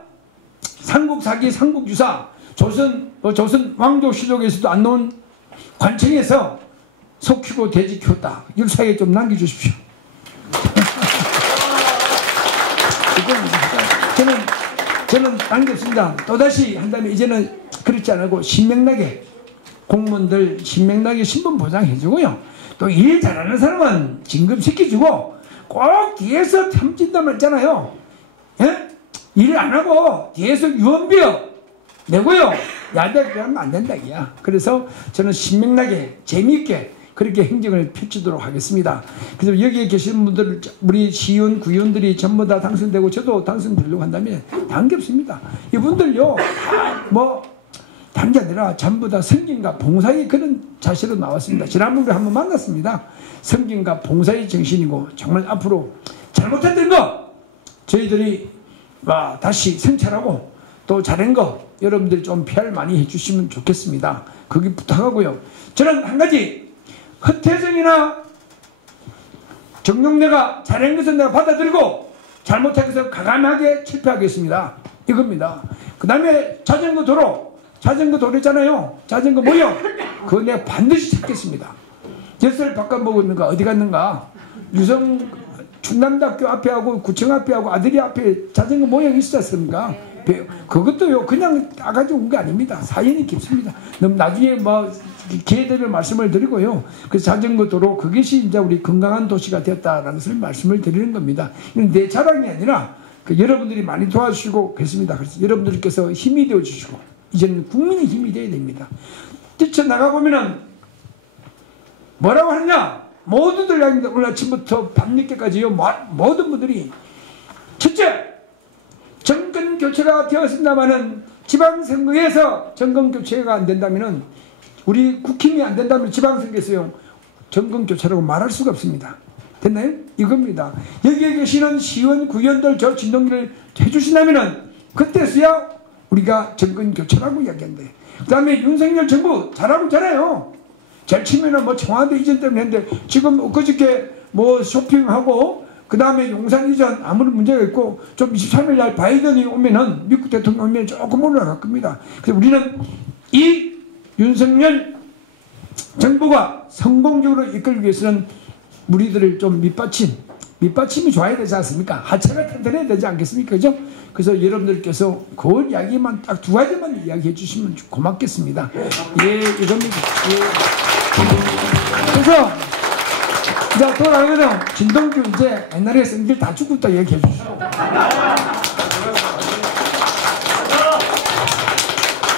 삼국사기, 삼국유사, 조선 왕조실록에서도 안 나온 관청에서 소 키우고 돼지 키웠다. 역사에 좀 남겨주십시오. 저는 남겼습니다. 또다시 한다면 이제는 그렇지 않고 신명나게 공무원들 신명나게 신분 보장해주고요. 또 일 잘하는 사람은 진급시켜주고 꼭 뒤에서 탐진담을 했잖아요. 예? 일 안 하고 뒤에서 유언비어 내고요. 야대하게 하면 안 된다 이야. 그래서 저는 신명나게 재미있게 그렇게 행정을 펼치도록 하겠습니다. 그래서 여기에 계신 분들, 우리 시의원, 구의원들이 전부 다 당선되고 저도 당선되려고 한다면 당겹습니다. 이분들요, 다른 게 아니라 전부 다 성김과 봉사의 그런 자세로 나왔습니다. 지난번에 한번 만났습니다. 성김과 봉사의 정신이고 정말 앞으로 잘못했던 거 저희들이 다시 성찰하고 또 잘한 거 여러분들이 좀 PR 많이 해주시면 좋겠습니다. 거기 부탁하고요. 저는 한 가지, 허태정이나 정용래가 잘한 것은 내가 받아들이고 잘못한 것은 과감하게 실패하겠습니다. 이겁니다. 그 다음에 자전거 도로 있잖아요. 자전거 모형, 그거 내가 반드시 찾겠습니다. 젖을 바꿔먹었는가 어디 갔는가. 유성 충남대학교 앞에 하고 구청 앞에 하고 아들이 앞에 자전거 모형이 있었습니까? 그것도요 그냥 따가지고 온 게 아닙니다. 사연이 깊습니다. 너무 나중에 기회 되면 말씀을 드리고요. 그래서 자전거 도로, 그것이 이제 우리 건강한 도시가 되었다라는 것을 말씀을 드리는 겁니다. 이건 내 자랑이 아니라 여러분들이 많이 도와주시고 계십니다. 그래서 여러분들께서 힘이 되어 주시고 이제는 국민의 힘이 되어야 됩니다. 뛰쳐나가 보면은 뭐라고 하느냐, 모두들 오늘 아침부터 밤늦게까지요 모든 분들이 첫째, 정권 교체가 되었습니다마는 지방선거에서 정권 교체가 안 된다면은, 우리 국힘이 안 된다면 지방선거에서요 정권 교체라고 말할 수가 없습니다. 됐나요? 이겁니다. 여기에 계시는 시의원, 구의원들 저 진동기를 해주신다면은 그때서야 우리가 정권 교체라고 이야기한대. 그 다음에 윤석열 정부 잘하고 있잖아요. 잘 치면은 청와대 이전 때문에 했는데 지금 엊그저께 쇼핑하고 그 다음에 용산 이전 아무런 문제가 있고 좀 23일 날 바이든이 오면은, 미국 대통령 오면 조금 올라갈 겁니다. 그래서 우리는 이 윤석열 정부가 성공적으로 이끌기 위해서는 우리들을 좀 밑받침이 좋아야 되지 않습니까? 하체가 튼튼해야 되지 않겠습니까? 그죠? 그래서 여러분들께서 그 이야기만 딱 두 가지만 이야기해 주시면 고맙겠습니다. 예, 이겁니다. 예. 그래서 이제 돌아가면 진동규 이제 옛날에 생들 다 죽고 있다 얘기해 주시오.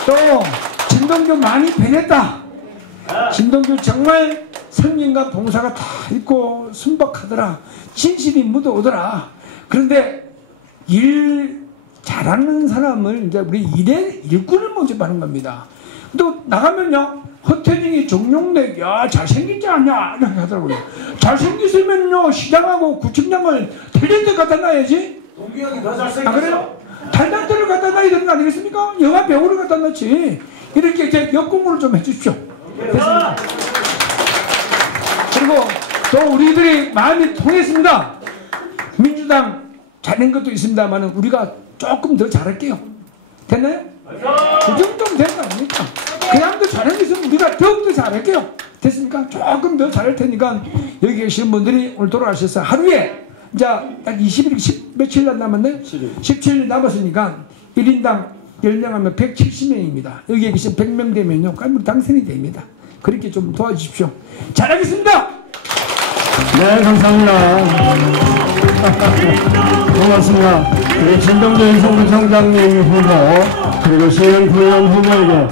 또 진동규 많이 변했다. 진동규 정말 성김과 봉사가 다 있고 순박하더라. 진실이 묻어오더라. 그런데 일 잘하는 사람을 이제 우리 일꾼을 모집하는 겁니다. 또 나가면요, 허태진이 정용래, 야 잘생기지 않냐 이렇게 하더라고요. 잘생겼으면요 시장하고 구청장을 탤런트 갖다 놔야지. 동기형이 더 잘생겼어. 아 그래요? 탤런트를 갖다 놔야 되는 거 아니겠습니까? 영화 배우를 갖다 놨지. 이렇게 이제 역공부를 좀 해주십시오. 됐습니다. 그리고 또 우리들이 마음이 통했습니다. 민주당 잘한 것도 있습니다만 우리가 조금 더 잘할게요. 됐나요? 그 정도면 되는 거 아닙니까? 그냥 더 잘한 게 있으면 우리가 더욱더 잘할게요. 됐습니까? 조금 더 잘할 테니까 여기 계신 분들이 오늘 돌아가셔서 하루에 이제 딱 20일, 며칠 남았나요? 17일 남았으니까 1인당 10명 하면 170명입니다. 여기에 계신 100명 되면요, 그럼 당선이 됩니다. 그렇게 좀 도와주십시오. 잘하겠습니다. 네, 감사합니다. 고맙습니다. 우리 진동재 유성구청장님 후보 그리고 시의원, 구의원 후보에게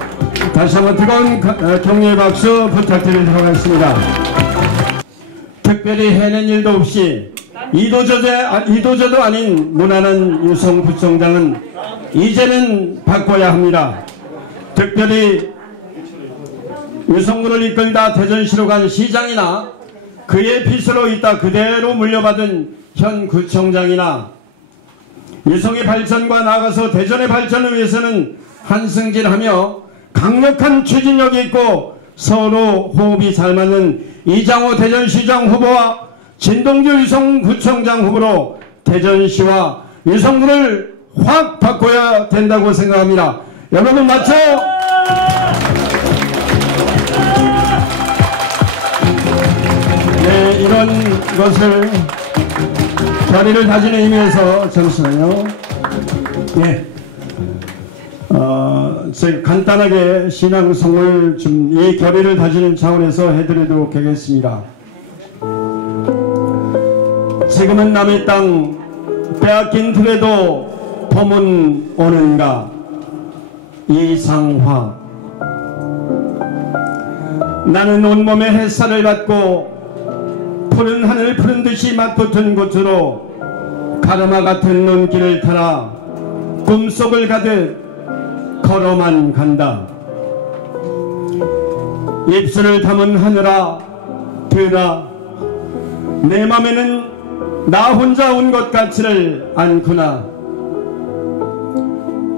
다시 한번 뜨거운 격려의 박수 부탁드리도록 하겠습니다. 특별히 해낸 일도 없이 이도저도 아닌 무난한 유성구청장은 이제는 바꿔야 합니다. 특별히 유성구를 이끌다 대전시로 간 시장이나 그의 빚으로 있다 그대로 물려받은 현 구청장이나 유성의 발전과 나아가서 대전의 발전을 위해서는 한승질하며 강력한 추진력이 있고 서로 호흡이 잘 맞는 이장호 대전시장 후보와 진동규 유성구청장 후보로 대전시와 유성구를 확 바꿔야 된다고 생각합니다. 여러분 맞죠? 네, 이런 것을 결의를 다지는 의미에서 잠시만요. 예, 제가 간단하게 신앙송을 좀 이 결의를 다지는 차원에서 해드리도록 하겠습니다. 지금은 남의 땅 빼앗긴 틀에도 범은 오는가. 이상화. 나는 온몸에 햇살을 받고 푸른 하늘 푸른 듯이 맞붙은 곳으로 가르마 같은 눈길을 타라 꿈속을 가듯 걸어만 간다. 입술을 담은 하늘아 드나 내 맘에는 나 혼자 온 것 같지를 않구나.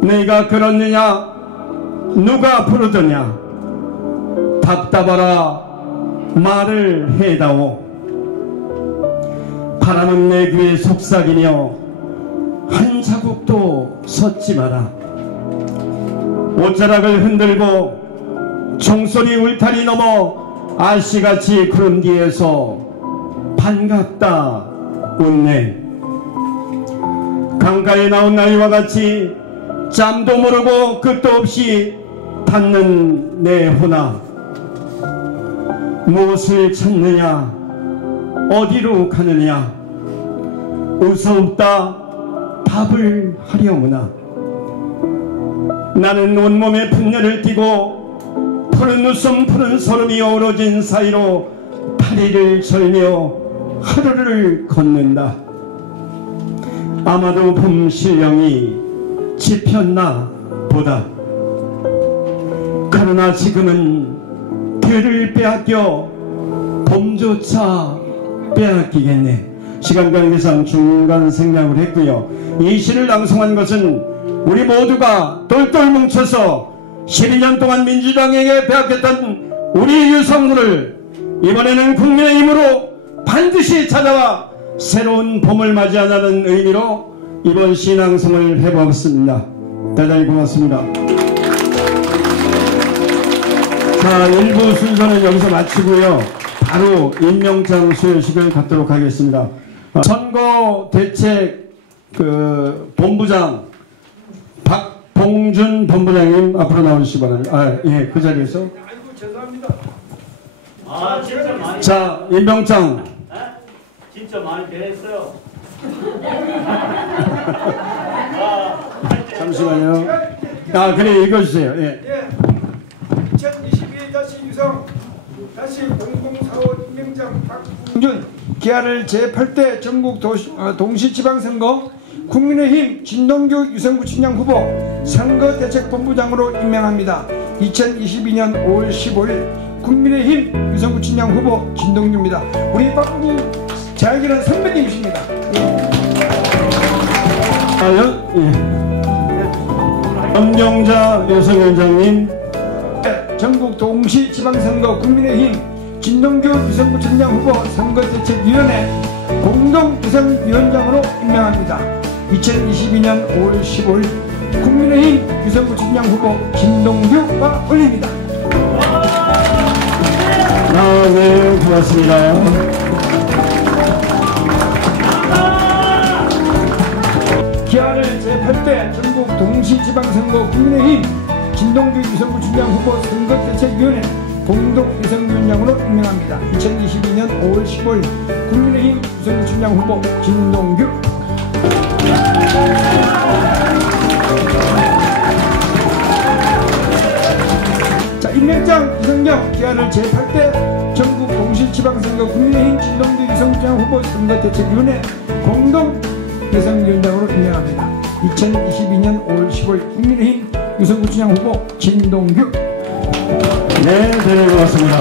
내가 그렇느냐 누가 부르더냐 답답하라 말을 해다오. 바람은 내 귀에 속삭이며 한 자국도 섰지 마라. 옷자락을 흔들고 종소리 울타리 넘어 아씨같이 구름 뒤에서 반갑다 웃네. 강가에 나온 나이와 같이 짬도 모르고 끝도 없이 닿는 내 호나. 무엇을 찾느냐 어디로 가느냐 웃어없다 답을 하려무나. 나는 온몸에 분열을 띠고 푸른 웃음 푸른 소름이 어우러진 사이로 다리를 절며 하루를 걷는다. 아마도 봄 신령이 지폈나 보다. 그러나 지금은 들을 빼앗겨 봄조차 빼앗기겠네. 시간 관계상 중간 생략을 했고요. 이 시를 낭송한 것은 우리 모두가 똘똘 뭉쳐서 12년 동안 민주당에게 빼앗겼던 우리 유성구를 이번에는 국민의힘으로 반드시 찾아와 새로운 봄을 맞이하자는 의미로 이번 시 낭송을 해보았습니다. 대단히 고맙습니다. 자, 1부 순서는 여기서 마치고요. 바로 임명장 수여식을 갖도록 하겠습니다. 선거대책 본부장 박봉준 본부장님 앞으로 나오시기 바랍니다. 예, 그 자리에서. 아이고 죄송합니다. 진짜 많이. 자, 임명장. 진짜 많이 배웠어요. 잠시만요. 그래, 읽어주세요. 예. 2022-유성 0045 임명장 박봉준 기아를 제8대 전국 동시지방선거 국민의힘 진동규 유성구청장 후보 선거대책본부장으로 임명합니다. 2022년 5월 15일 국민의힘 유성구청장 후보 진동규입니다. 우리 박봉준 제 알기로는 선배님이십니다. 염경자 여성위원장님. 전국 동시지방선거 국민의힘 진동규 유성구청장 후보 선거대책위원회 공동유성위원장으로 임명합니다. 2022년 5월 15일 국민의힘 유성구청장 후보 진동규가 올립니다. 네, 고맙습니다. 기아를 제8대 전국 동시지방선거 국민의힘 진동규 유성구청장 후보 선거대책위원회 공동유성위원장으로 임명합니다. 2022년 5월 15일 국민의힘 유성구청장 후보 진동규. 자, 임명장 이성경 기아를 제8대 전국 동시지방선거 국민의힘 진동규 유성구청장 후보 선거대책위원회 공동유성위원장으로 임명합니다. 2022년 5월 15일 국민의힘 유성구청장 후보 진동규. 네, 고맙습니다.